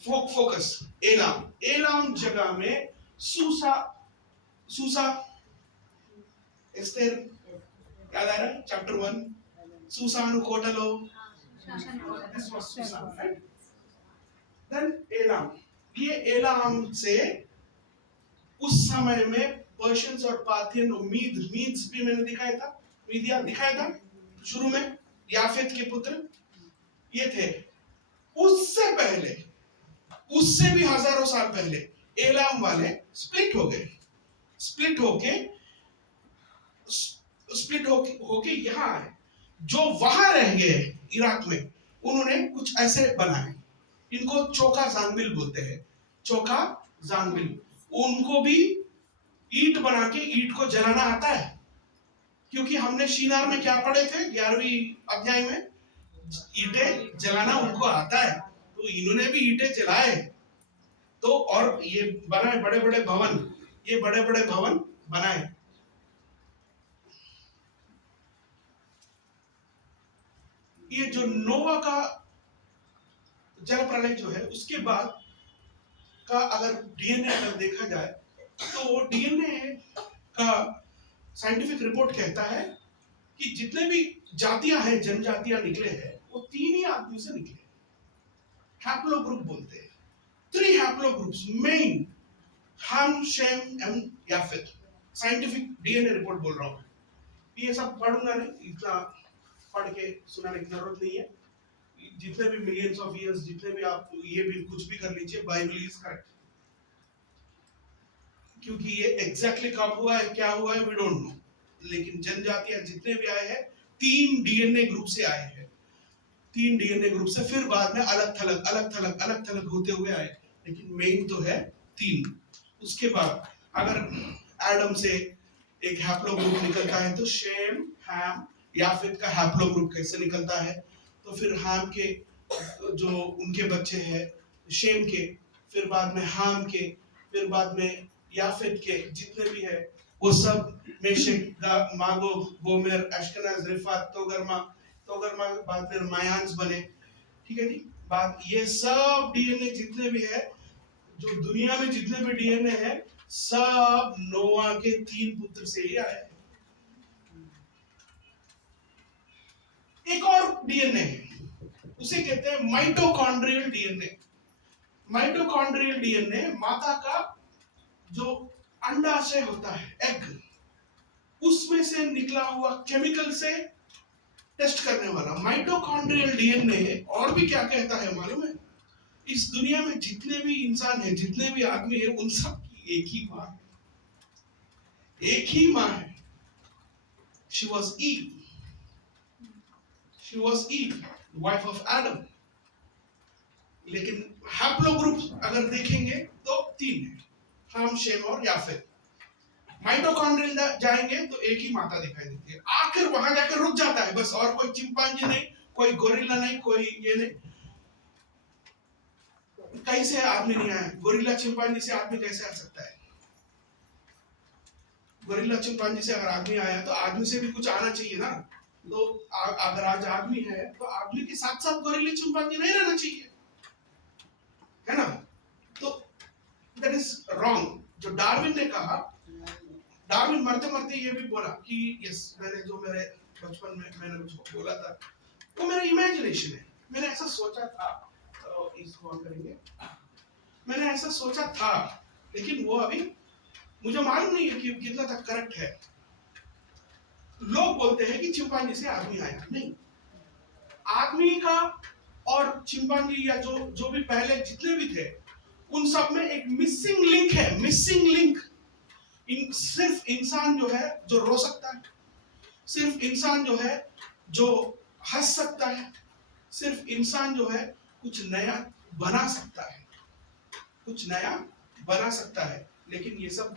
focus, एलाम जगह में सूसा, एस्तेर, याद आ रहा है chapter 1, सूसानु कोटलो, this was Susan, right? Then एलाम, ये एलाम से उस समय में पर्शियंस और पार्थियन, मीड्स भी मैंने मीडिया दिखाया था शुरू में, याफेत के पुत्र ये थे। उससे पहले उससे भी हजारों साल पहले एलाम वाले स्प्लिट हो गए, स्प्लिट होके होके यहाँ आए। जो वहां रह गए इराक में, उन्होंने कुछ ऐसे बनाए, इनको चोका जानबिल बोलते हैं, चोका जानबिल। उनको भी ईंट बना के ईंट को जलाना आता है, क्योंकि हमने शिनार में क्या पढ़े थे 11वीं अध्याय में, ईंटें जलाना उनको आता है, तो इन्होंने भी ईंटें जलाए। तो और ये बनाए बड़े बड़े भवन, ये बड़े बड़े भवन बनाए। ये जो नोवा का जल प्रलय जो है, उसके बाद का अगर डीएनए अगर देखा जाए, तो डीएनए का साइंटिफिक रिपोर्ट कहता है कि जितने भी जातियां हैं, जनजातियां निकले हैं, वो 3 ही आदमी से निकले। हैप्लो ग्रुप बोलते हैं, 3 haplogroups main, Ham, Shem and Japheth. Scientific DNA report बोल रहा हूं, ये सब पढ़ूंगा नहीं, इतना पढ़ के सुनाने की जरूरत नहीं है। जितने भी मिलियंस ऑफ ईयर्स, जितने भी आप ये भी कुछ भी कर लीजिए, बाइबल इज करेक्ट, क्योंकि ये एग्जैक्टली कब हुआ है, क्या हुआ है, वी डोंट नो। लेकिन जनजातियां जितने भी आए हैं, 3 डीएनए ग्रुप से आए हैं, 3 डीएनए ग्रुप से, फिर बाद में अलग थलग होते हुए आए, लेकिन मेन तो है 3। उसके बाद अगर एडम से एक हैप्लो ग्रुप निकलता है, तो शेम, हैम, याफेत का हैप्लो ग्रुप कैसे निकलता है, तो फिर हैम के जो उनके बच्चे हैं शेम के, फिर बाद में हाम के, फिर बाद में याफेत के, जितने भी है वो सब मेशेक, मागोग, गोमेर, अश्केनाज, रिफात, तोगरमा बाद में मायान्स बने। ठीक है जी। बात ये सब डीएनए जितने भी है, जो दुनिया में जितने भी डीएनए है, सब नोआ के 3 पुत्र से ही आए। एक और डीएनए है, उसे कहते हैं माइटोकॉन्ड्रियल डीएनए। माइटोकॉन्ड्रियल डीएनए माता का जो अंडाशय होता है, एग, उसमें से निकला हुआ केमिकल से टेस्ट करने वाला माइटोकॉन्ड्रियल डीएनए। और भी क्या कहता है मालूम है? इस दुनिया में जितने भी इंसान है, जितने भी आदमी है, उन सब की एक ही माँ है, एक ही माँ है। She was Eve, she was Eve, wife of Adam. लेकिन हैप्लो ग्रुप अगर देखेंगे तो 3 है, हम, शेम और याफेत। माइटोकॉन्ड्रियल जाएंगे तो एक ही माता दिखाई देती है, आखिर वहां जाकर रुक जाता है बस, और कोई चिंपांजी नहीं, कोई गोरिल्ला नहीं, कोई ये नहीं। कैसे आदमी नहीं आया? गोरिल्ला चिंपांजी से आदमी कैसे आ सकता है? गोरिल्ला चिंपांजी से अगर आदमी आया तो आदमी से भी कुछ आना चाहिए ना। तो अगर आज आदमी है तो आदमी के साथ साथ गोरिल्ला चिंपांजी नहीं रहना चाहिए, है ना? तो दैट इज रॉन्ग। जो डार्विन ने कहा, डार्विन मरते मरते ये भी बोला कि यस, मैंने जो मेरे बचपन में मैंने उसको बोला था, वो मेरा इमेजिनेशन है, मैंने ऐसा सोचा था। तो इसको ऑन करेंगे, मैंने ऐसा सोचा था, लेकिन वो अभी मुझे मालूम नहीं है कि कितना तक करेक्ट है। लोग बोलते हैं कि चिंपांजी से आदमी आया, नहीं। आदमी का और चिंपांजी या जो भी पहले जितने भी थे, उन सब में एक मिसिंग लिंक है, मिसिंग लिंक। सिर्फ इंसान जो है जो रो सकता है, सिर्फ इंसान जो है जो हंस सकता है, सिर्फ इंसान जो है कुछ नया बना सकता है, कुछ नया बना सकता है। लेकिन ये सब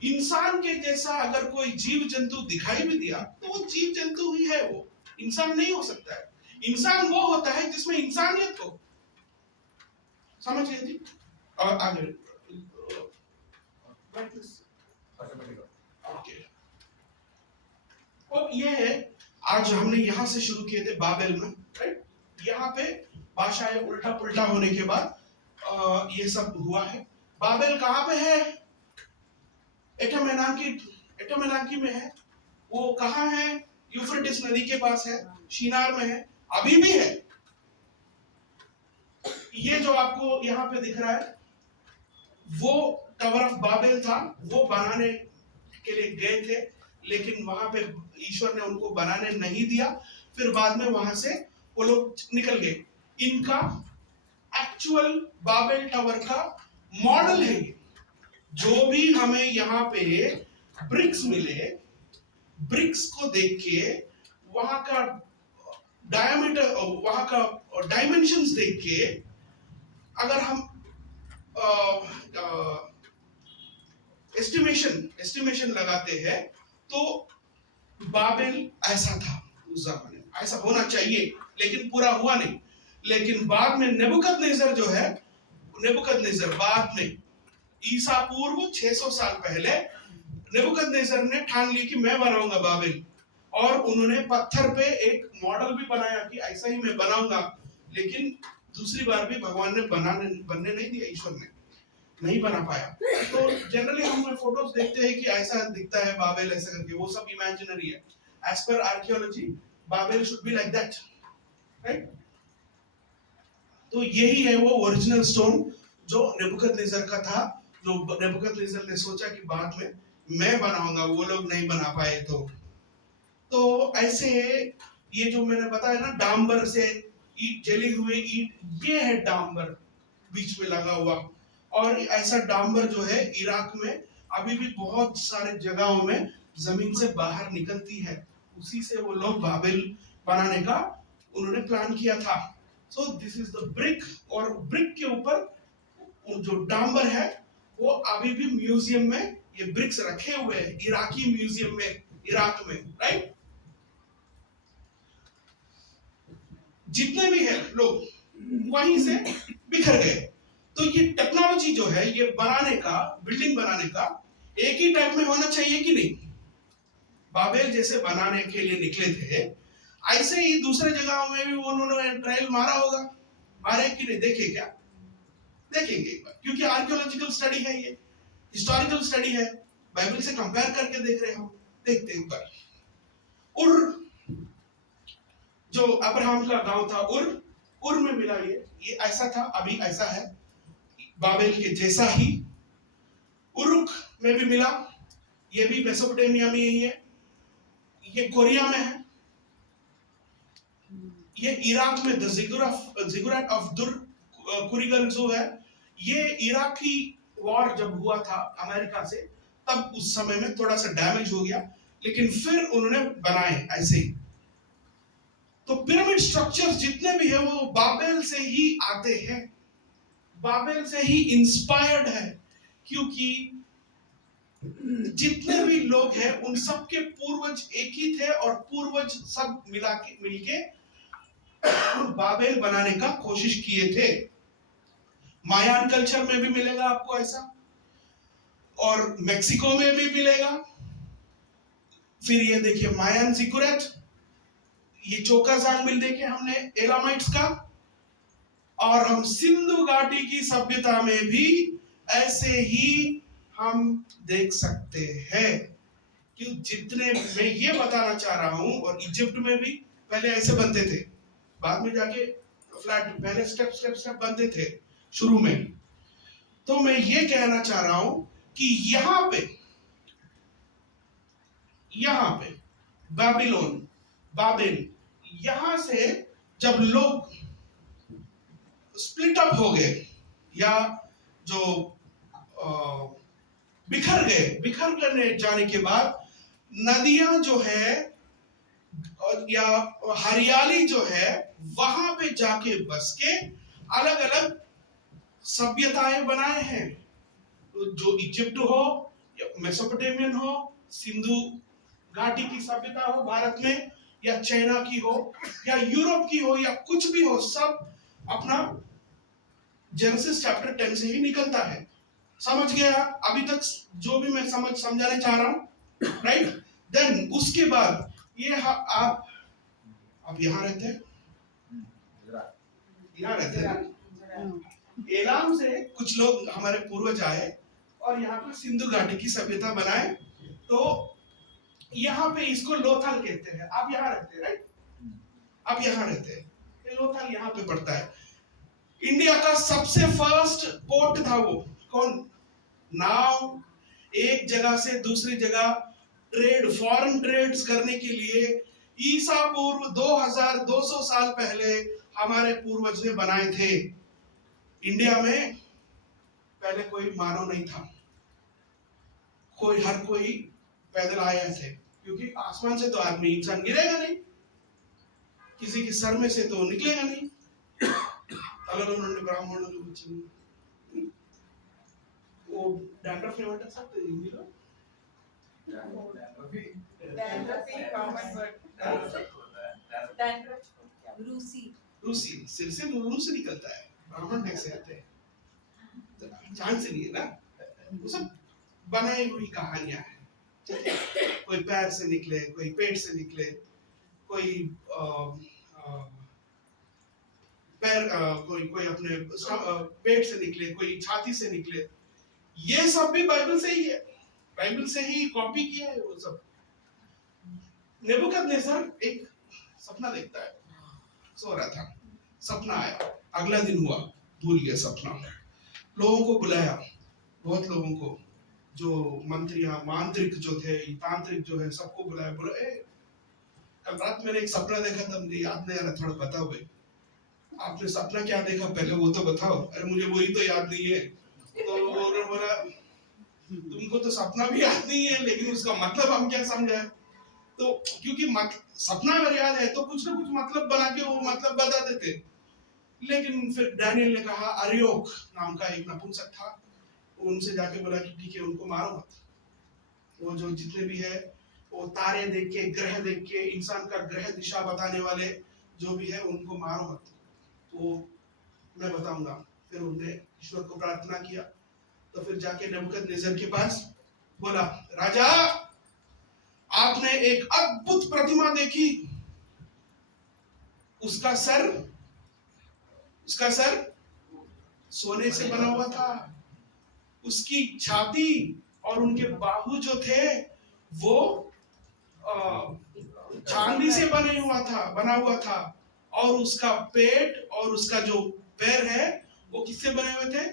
इंसान के जैसा अगर कोई जीव जंतु दिखाई भी दिया तो वो जीव जंतु ही है, वो इंसान नहीं हो सकता है। इंसान वो होता है जिसमें इंसानियत हो। समझिए जी। और आगे ओके। अब ये है, आज हमने यहां से शुरू किए थे बाबेल में, राइट? यहाँ पे भाषाएं उल्टा पुल्टा होने के बाद ये सब हुआ है। बाबेल कहाँ पे है? एटोमेनाकी में है। वो कहाँ है? यूफ्रेटिस नदी के पास है, शिनार में है, अभी भी है। ये जो आपको यहाँ पे दिख रहा है, वो टावर ऑफ बाबेल था, वो बनाने के लिए गए थे, लेकिन वहां पे ईश्वर ने उनको बनाने नहीं दिया। फिर बाद में वहां से वो लोग निकल गए। इनका एक्चुअल बाबेल टावर का मॉडल है ये। जो भी हमें यहाँ पे ब्रिक्स मिले, ब्रिक्स को देख के वहां का डायमीटर, वहां का डायमेंशंस देख के अगर हम एस्टिमेशन लगाते हैं तो बाबेल ऐसा था उस जमाने, ऐसा होना चाहिए, लेकिन पूरा हुआ नहीं। लेकिन बाद में नेबुकदनेस्सर जो है, नेबुकदनेस्सर बाद में ईसा पूर्व 600 साल पहले नेबुकदनेस्सर ने ठान ली कि मैं बनाऊंगा बाबेल, और उन्होंने पत्थर पे एक मॉडल भी बनाया कि ऐसा ही मैं बनाऊंगा। लेकिन दूसरी बार भी भगवान ने बनने नहीं दिया, ईश्वर ने नहीं बना पाया। तो जनरली हम फोटोज देखते हैं कि ऐसा दिखता है बाबेल ऐसा करके, वो सब इमेजिनरी है। As per archaeology Babel should be like that, right. तो यही है वो ओरिजिनल स्टोन जो नेबुकदनेस्सर का था, जो नेबुकदनेस्सर ने सोचा कि बाद में मैं बनाऊंगा, वो लोग नहीं बना पाए। तो ऐसे ये जो मैंने बताया ना, डांबर से ईट, जली हुई ईट, ये है डांबर बीच में लगा हुआ। और ऐसा डांबर जो है इराक में अभी भी बहुत सारे जगहों में जमीन से बाहर निकलती है, उसी से वो लोग बाबेल बनाने का उन्होंने प्लान किया था। सो दिस इज द ब्रिक, और ब्रिक के ऊपर जो डांबर है वो अभी भी म्यूजियम में ये ब्रिक्स रखे हुए हैं, इराकी म्यूजियम में, इराक में, राइट। जितने भी है लोग वहीं से बिखर गए। तो ये टेक्नोलॉजी जो है ये बनाने का, बिल्डिंग बनाने का एक ही टाइप में होना चाहिए कि नहीं? बाबेल जैसे बनाने के लिए निकले थे, ऐसे ही दूसरे जगहों में भी उन्होंने ट्रायल मारा होगा, मारे कि नहीं? देखे क्या? देखेंगे एक बार, क्योंकि आर्कियोलॉजिकल स्टडी है, ये हिस्टोरिकल स्टडी है, बाइबल से कंपेयर करके देख रहे हैं हम। देखते हैं एक बार। उर, जो अब्राहम का गांव था, उर में मिला ये ऐसा था, अभी ऐसा है, बाबेल के जैसा ही। उरुक में भी मिला, ये भी मेसोपोटामिया में ही है। ये कोरिया में है। ये इराक में द जिगुराट ऑफ दुर कुरिगल जो है, ये इराकी वॉर जब हुआ था अमेरिका से, तब उस समय में थोड़ा सा डैमेज हो गया, लेकिन फिर उन्होंने बनाए ऐसे ही। तो पिरामिड स्ट्रक्चर्स जितने भी है वो बाबेल से ही आते हैं, बाबेल से ही इंस्पायर्ड है, क्योंकि जितने भी लोग हैं उन सब के पूर्वज एक ही थे, और पूर्वज सब मिलके बाबेल बनाने का कोशिश किए थे। मायान कल्चर में भी मिलेगा आपको ऐसा, और मेक्सिको में भी मिलेगा। फिर ये देखिए मायान जिगुरैट, ये चोकाजांग मिल देखे हमने एलामाइट्स का, और हम सिंधु घाटी की सभ्यता में भी ऐसे ही हम देख सकते हैं। कि जितने मैं ये बताना चाह रहा हूं, और इजिप्ट में भी पहले ऐसे बनते थे, बाद में जाके फ्लैट, पहले स्टेप बनते थे शुरू में। तो मैं ये कहना चाह रहा हूं कि यहां पे बाबेल, यहां से जब लोग स्प्लिट अप हो गए, या जो बिखर करने जाने के बाद, नदियां जो है या हरियाली जो है वहां पे जाके बस के अलग अलग सभ्यताएं बनाए हैं। जो इजिप्ट हो, या मेसोपोटामियन हो, सिंधु घाटी की सभ्यता हो भारत में, या चाइना की हो, या यूरोप की हो, या कुछ भी हो, सब अपना जेनेसिस चैप्टर 10 से ही निकलता है। समझ गया अभी तक जो भी मैं समझाने चाह रहा हूं, राइट? देन उसके बाद ये आप यहाँ रहते हैं, एलाम से कुछ लोग हमारे पूर्वज आए और यहाँ पे सिंधु घाटी की सभ्यता बनाए। तो यहाँ पे इसको लोथल कहते हैं। आप यहाँ रहते हैं, राइट? आप यहाँ रहते हैं, लोथल यहाँ पे पड़ता है। इंडिया का सबसे फर्स्ट पोर्ट था वो कौन? नाव एक जगह से दूसरी जगह ट्रेड, फॉरेन ट्रेड्स करने के लिए ईसा पूर्व 2200 साल पहले हमारे पूर्वज ने बनाए थे। इंडिया में पहले कोई मानव नहीं था, हर कोई पैदल आया थे, क्योंकि आसमान से तो आदमी इंसान गिरेगा नहीं, किसी के सर में से तो निकलेगा नहीं। तललों ब्राह्मणों जो बच्चे वो डैंड्रफ ఏమంటారు సార్ హిందీలో? रूसी रूसी सिर से मुंह से निकलता है, ब्राह्मण कैसे आते हैं? चांस नहीं है ना, वो सब बनाई हुई कहानियां हैं। कोई पैर से निकले, कोई पेट से निकले, कोई कोई अपने पेट से निकले, कोई छाती से निकले। ये सब भी बाइबल से ही है, बाइबल से ही कॉपी किया है वो सब। नेबूकदनेस्सर एक सपना देखता है, सो रहा था, सपना आया, अगला दिन हुआ, भूल गया सपना। लोगों को बुलाया, बहुत लोगों को, जो मंत्रियां मांत्रिक जो थे, तांत्रिक जो है, सबको बुलाया, बोला कल रात मैंने एक सपना देखा था, मुझे याद नहीं आ रहा, थोड़ा बताओ भाई, आपने सपना क्या देखा पहले वो तो बताओ। अरे मुझे वही तो याद नहीं है। तो उन्होंने बोला तुमको तो सपना भी याद नहीं है, लेकिन उसका मतलब हम क्या समझाए? तो क्योंकि सपना अगर याद है तो कुछ ना कुछ मतलब बना के वो मतलब बता देते। लेकिन फिर डैनियल ने कहा, अरियोक नाम का एक नपुंसक था, उनसे जाके बोला कि ठीक है, उनको मारो मत। वो जो जितने भी है, वो तारे देख के, ग्रह देख के, इंसान का ग्रह दिशा बताने वाले जो भी है, उनको मारो मत, तो मैं बताऊंगा। फिर उन्होंने ईश्वर को प्रार्थना किया। तो फिर जाके नेबूकदनेस्सर के पास बोला, राजा आपने एक अद्भुत प्रतिमा देखी, उसका सर सोने से बना हुआ था, उसकी छाती और उनके बाहु जो थे वो चांदी से बना हुआ था, और उसका पेट और उसका जो पैर है वो किससे बने हुए थे?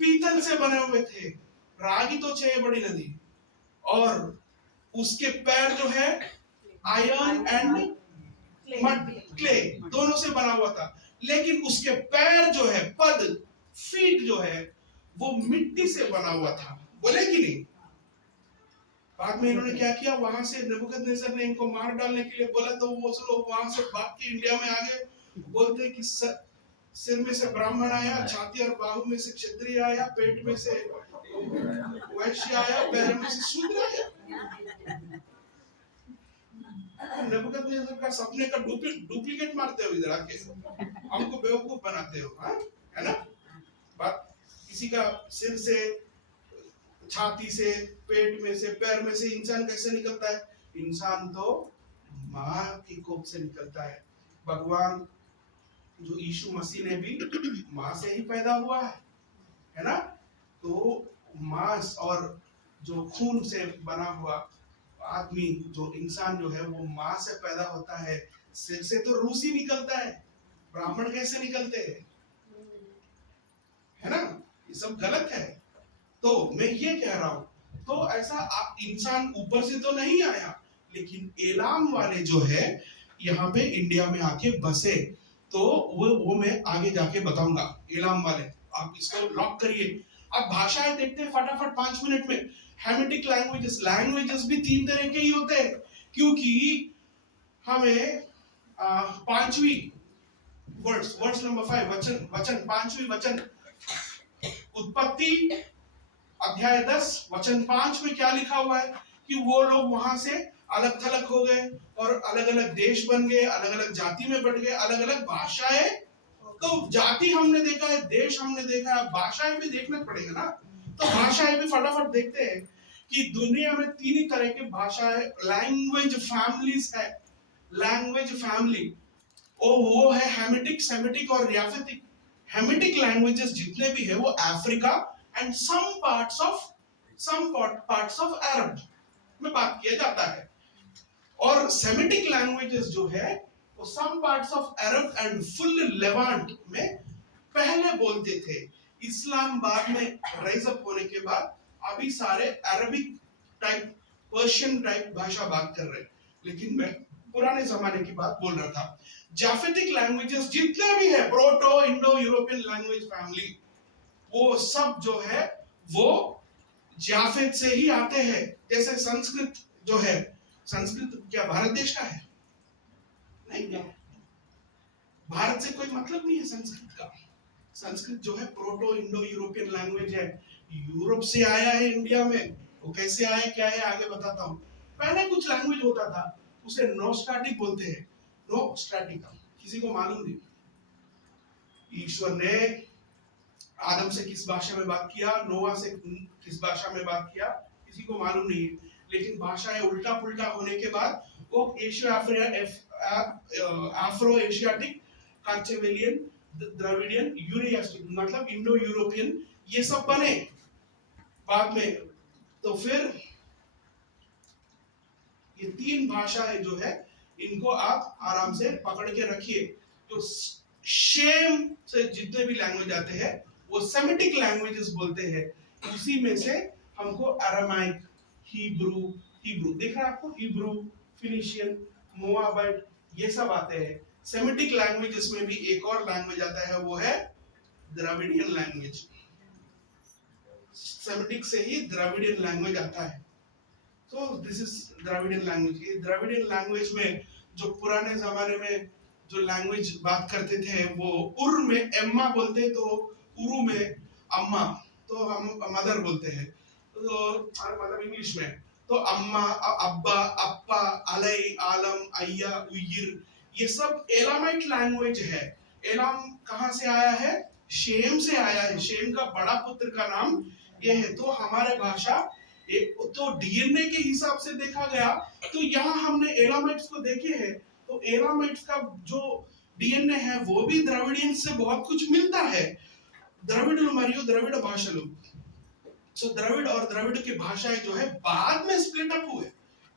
पीतल से बने हुए थे। रागी तो छे बड़ी नदी, और उसके पैर जो है आयरन एंड मड क्ले दोनों से बना हुआ था, लेकिन उसके पैर जो है, फीट जो है, वो मिट्टी से बना हुआ था। बोले कि नहीं? बाद में इन्होंने क्या किया, वहां से नेबूकदनेस्सर ने इनको मार डालने के लिए बोला, तो वो लोग वहां से भाग के इंडिया में आ गए, बोलते कि सिर में से ब्राह्मण आया, छाती और बाहु में से क्षत्रिय आया, पेट में से वैश्य आया, पैर में से शूद्र आया। नेबूकदनेस्सर का सपने का डुप्लीकेट मारते हो इधर आके, हमको बेवकूफ बनाते हो, हाँ? है ना? बात किसी का सिर से, छाती से, पेट में से, पैर में से इंसान कैसे निकलता है? इंसान तो माँ की कोख से निकलता है। भगवान जो यीशु मसीह ने भी माँ से ही पैदा हुआ है ना? तो मांस और जो खून से बना हुआ आदमी, जो इंसान जो है, वो माँ से पैदा होता है। सिर से तो रूसी निकलता है, ब्राह्मण कैसे निकलते हैं? है ना? ये सब गलत है। तो मैं ये कह रहा हूं, तो ऐसा इंसान ऊपर से तो नहीं आया, लेकिन एलाम वाले जो है यहाँ पे इंडिया में आके बसे, तो वो मैं आगे जाके बताऊंगा। एलाम वाले, आप इसको लॉक करिए। अब भाषाएं देखते हैं फटाफट 5 मिनट में। हेमिटिक लैंग्वेजेस भी 3 तरह के ही होते हैं, क्योंकि हमें पांचवी वर्स नंबर 5 वचन 5वीं वचन, उत्पत्ति अध्याय 10 वचन 5 में क्या लिखा हुआ है कि वो लोग वहां से अलग थलग हो गए और अलग अलग देश बन गए, अलग अलग जाति में बढ़ गए, अलग अलग भाषाएं। तो जाति हमने देखा है, देश हमने देखा है, भाषाएं भी देखना पड़ेगा ना। तो भाषाएं भी फटाफट देखते हैं कि दुनिया में 3 ही तरह की भाषाएं, लैंग्वेज फैमिलीज है। लैंग्वेज फैमिली वो है हेमिटिक, सेमिटिक और रियाफितिक। हेमिटिक लैंग्वेजेस जितने भी है वो Africa and some parts of Arab में बात किया जाता है, और सेमिटिक लैंग्वेजेस जो है वो some parts of Arab and full Levant में पहले बोलते थे। इस्लाम बाद में राइज अप होने के बाद अभी सारे अरबिक टाइप, पर्शियन टाइप भाषा बात कर रहे हैं। लेकिन मैं पुराने जमाने की बात बोल रहा था। जाफेटिक लैंग्वेजेस जितने भी है, proto Indo European language family, वो सब जो है वो जाफेद से ही आते हैं। जैसे संस्कृत जो है, संस्कृत क्या भारत देश का है? नहीं है। भारत से कोई मतलब नहीं है संस्कृत का। संस्कृत जो है प्रोटो इंडो यूरोपियन लैंग्वेज है, यूरोप से आया है इंडिया में। वो कैसे आया क्या है आगे बताता हूँ। पहले कुछ लैंग्वेज होता था, उसे नोस्टाटिक बोलते हैं। नोस्टाटिक किसी को मालूम नहीं। ईश्वर ने आदम से किस भाषा में बात किया, नोआ से किस भाषा में बात किया, किसी को मालूम नहीं है। लेकिन भाषाएं उल्टा पुल्टा होने के बाद वो आफ्रो एशियाटिक, कांचेवेलियन, द्रविडियन, यूरियास्टिक मतलब इंडो यूरोपियन ये सब बने बाद में। तो फिर ये तीन भाषाएं जो है इनको आप आराम से पकड़ के रखिए। तो शेम से जितने भी लैंग्वेज आते हैं वो सेमिटिक लैंग्वेजेस बोलते हैं। उसी में से हमको अरामाइक, हिब्रू देख रहा है आपको, हिब्रू, फिनिशियन, मोआबाइट ये सब आते हैं। सेमिटिक लैंग्वेजेस में भी एक और लैंग्वेज आता है, वो है द्रविडियन लैंग्वेज। सेमिटिक से ही द्रविडियन लैंग्वेज आता है। तो दिस इज द्रविडियन लैंग्वेज। ये द्रविडियन लैंग्वेज में जो पुराने जमाने में जो लैंग्वेज बात करते थे वो उर में एम्मा बोलते, तो उरु में अम्मा, तो हम मदर बोलते हैं। तो मतलब इंग्लिश में तो अम्मा, अब्बा, अप्पा, अलई, आलम, अय्या, उयिर ये सब एलामाइट लैंग्वेज है। एलाम कहाँ से आया है? शेम से आया है। शेम का बड़ा पुत्र का नाम ये है। तो हमारे भाषा तो डीएनए के हिसाब से देखा गया तो यहाँ हमने एलामाइट्स को देखे हैं। तो एलामाइट्स का जो डीएनए है वो भी द्रविडियन से बहुत कुछ मिलता है। द्रविड़ मरियो द्रविड़ भाषा सो द्रविड़ और द्रविड़ की भाषाएं जो है बाद में स्प्लिट अप हुए।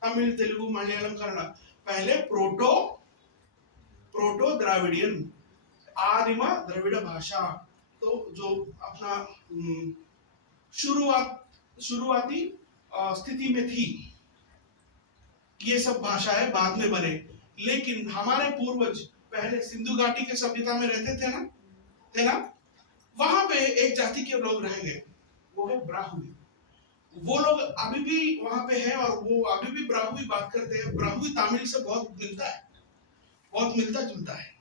तमिल, तेलुगु, मलयालम, कन्नड़। पहले प्रोटो द्राविडियन, आदिमा द्रविड़ भाषा। तो जो अपना शुरुआती स्थिति में थी, ये सब भाषाएं बाद में बने। लेकिन हमारे पूर्वज पहले सिंधु घाटी के सभ्यता में रहते थे ना। वहां पे एक जाति के लोग रह गए, वो है ब्राहुई। वो लोग अभी भी वहां पे है और वो अभी भी ब्राहुई बात करते हैं। ब्राहुई तमिल से बहुत मिलता है, बहुत मिलता जुलता है।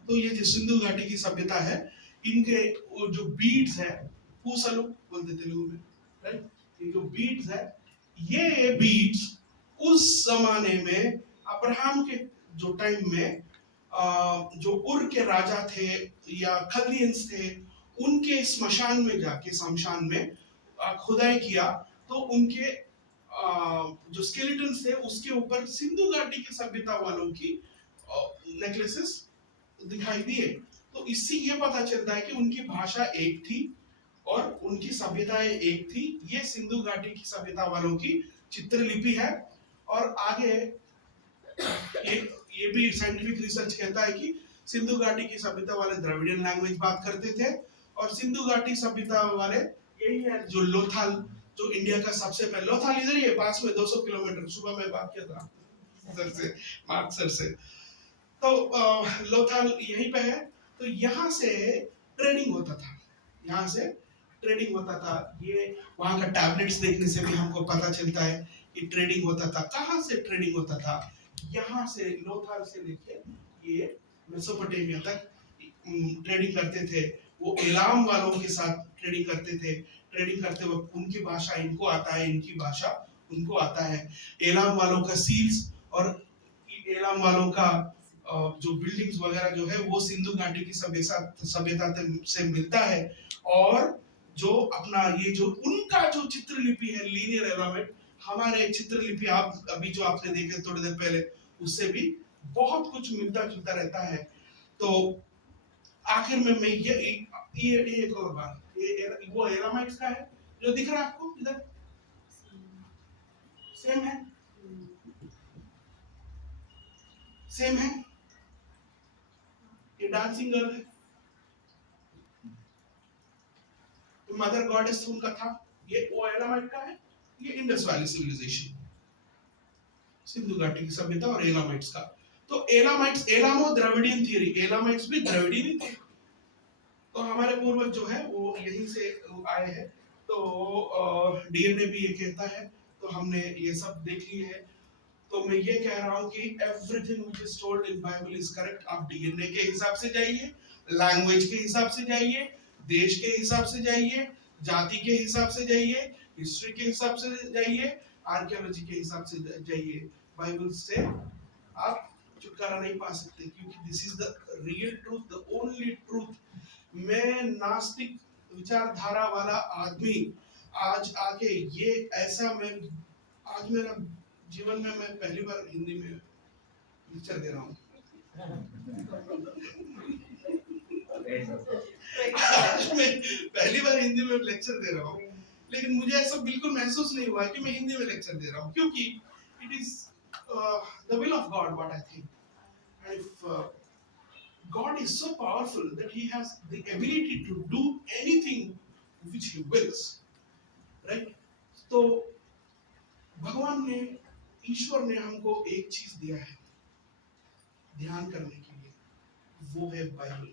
तो ये जो सिंधु घाटी की सभ्यता है, इनके वो जो बीड्स है, पूसलू बोलते तेलुगु में, राइट? ये जो बीड्स है, ये बीड्स उस जमाने में अब्राहम के जो टाइम में जो उर के राजा थे या खल्दियंस थे, उनके स्मशान में जाके, शमशान में खुदाई किया तो उनके जो स्केलेटन्स थे उसके ऊपर सिंधु घाटी की सभ्यता वालों की नेकलेसेस दिखाई दिए। तो इससे ये पता चलता है कि उनकी भाषा एक थी और उनकी सभ्यताएं एक थी। ये सिंधु घाटी की सभ्यता वालों की चित्रलिपि है। और आगे ये भी साइंटिफिक रिसर्च कहता है कि सिंधु घाटी की सभ्यता वाले द्रविडियन लैंग्वेज बात करते थे और सिंधु घाटी सभ्यता वाले यही है जो लोथाल, जो इंडिया का सबसे पहले, लोथाल इधर ही है पास में 200 किलोमीटर। सुबह में बात किया था सर से, मार्क सर से। तो लोथाल यहीं पे है। तो यहाँ से ट्रेडिंग होता था, यहाँ से ट्रेडिंग होता था। ये वहाँ का टैबलेट्स देखने से भी हमको पता चलता है कि ट्रेडिंग होता था। कहाँ से ट्रेडिंग होता था? यहाँ से लोथाल से लेके ये मेसोपोटामिया तक ट्रेडिंग करते थे। वो एलाम वालों के साथ ट्रेडिंग करते थे। ट्रेडिंग करते वक्त उनकी भाषा इनको आता है, इनकी भाषा उनको आता है। एलाम वालों का सील्स और एलाम वालों का जो बिल्डिंग्स वगैरह जो है वो सिंधु घाटी की सभ्यता से मिलता है। और जो अपना ये जो उनका जो चित्रलिपि है लीनियर एलामेंट, हमारे चित्रलिपि आप अभी जो आपने देखे थोड़ी देर पहले, उससे भी बहुत कुछ मिलता जुलता रहता है। तो आखिर में मैं ये एक और बात, ये वो एलामाइट्स का है जो दिख रहा है आपको इधर, सेम है, सेम है। ये डांसिंग गर्ल है, तो मदर गॉडेस उनका था। ये वो एलामाइट का है, ये इंडस वैली सिविलाइजेशन। सिंधु घाटी की सभ्यता और एलामाइट्स का। तो एलामाइट्स, एलामो द्रविडियन थियरी, एलामाइट्स भी द्रविडियन ही थे। तो हमारे पूर्वज जो है वो यहीं से आए हैं। तो डीएनए भी ये कहता है, तो हमने ये सब देख लिया है। तो मैं ये कह रहा हूँ कि everything which is told in Bible is correct. आप डीएनए के हिसाब से जाइए, लैंग्वेज के हिसाब से जाइए, देश के हिसाब से जाइए, जाति के हिसाब से जाइए, हिस्ट्री के हिसाब से जाइए, आर्कियोलॉजी के हिसाब से जाइए। बाइबल से आप छुटकारा नहीं पा सकते, क्योंकि this is the real truth, the only truth. मैं नास्तिक विचारधारा वाला आदमी आज आके ये ऐसा, मैं आज मेरा जीवन में मैं पहली बार हिंदी में लेक्चर दे रहा हूँ। आज मैं पहली बार हिंदी में लेक्चर दे रहा हूँ, लेकिन मुझे ऐसा बिल्कुल महसूस नहीं हुआ कि मैं हिंदी में लेक्चर दे रहा हूँ, क्योंकि it is the will of God what I think. And if God is so powerful that he has the ability to do anything which he wills, right? तो भगवान ने, ईश्वर ने हमको एक चीज दिया है ध्यान करने के लिए, वो है Bible.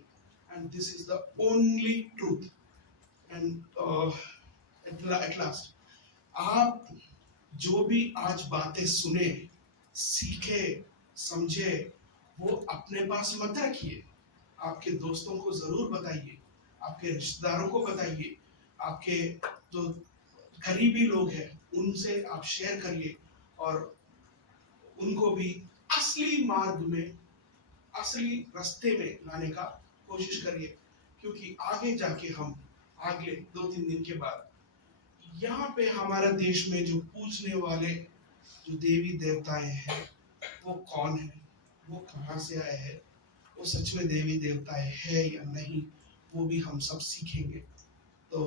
And this is the only truth. And at last आप जो भी आज बातें सुने, सीखे, समझे, वो अपने पास मत रखिए। आपके दोस्तों को जरूर बताइए, आपके रिश्तेदारों को बताइए, आपके जो करीबी लोग हैं उनसे आप शेयर करिए, और उनको भी असली मार्ग में, असली रास्ते में लाने का कोशिश करिए। क्योंकि आगे जाके हम अगले 2-3 दिन के बाद यहाँ पे हमारा देश में जो पूजने वाले जो देवी देवताएं हैं वो कौन है, वो कहाँ से आए हैं, वो सच में देवी देवताएं है या नहीं, वो भी हम सब सीखेंगे। तो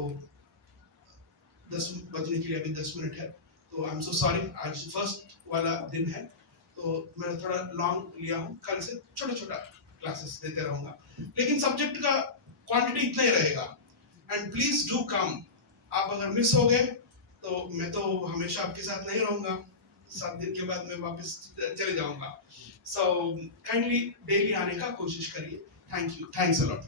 10 बजने के लिए अभी 10 मिनट है, तो आई एम सो सॉरी, आज फर्स्ट वाला दिन है तो मैं थोड़ा लॉन्ग लिया हूँ। कल से छोटा छोटा क्लासेस देते रहूंगा, लेकिन सब्जेक्ट का क्वांटिटी इतना ही रहेगा। And please do come. आप अगर मिस हो गए तो मैं तो हमेशा आपके साथ नहीं रहूंगा, 7 दिन के बाद मैं वापस चले जाऊंगा। सो काइंडली डेली आने का कोशिश करिए। Thank you, thanks a lot.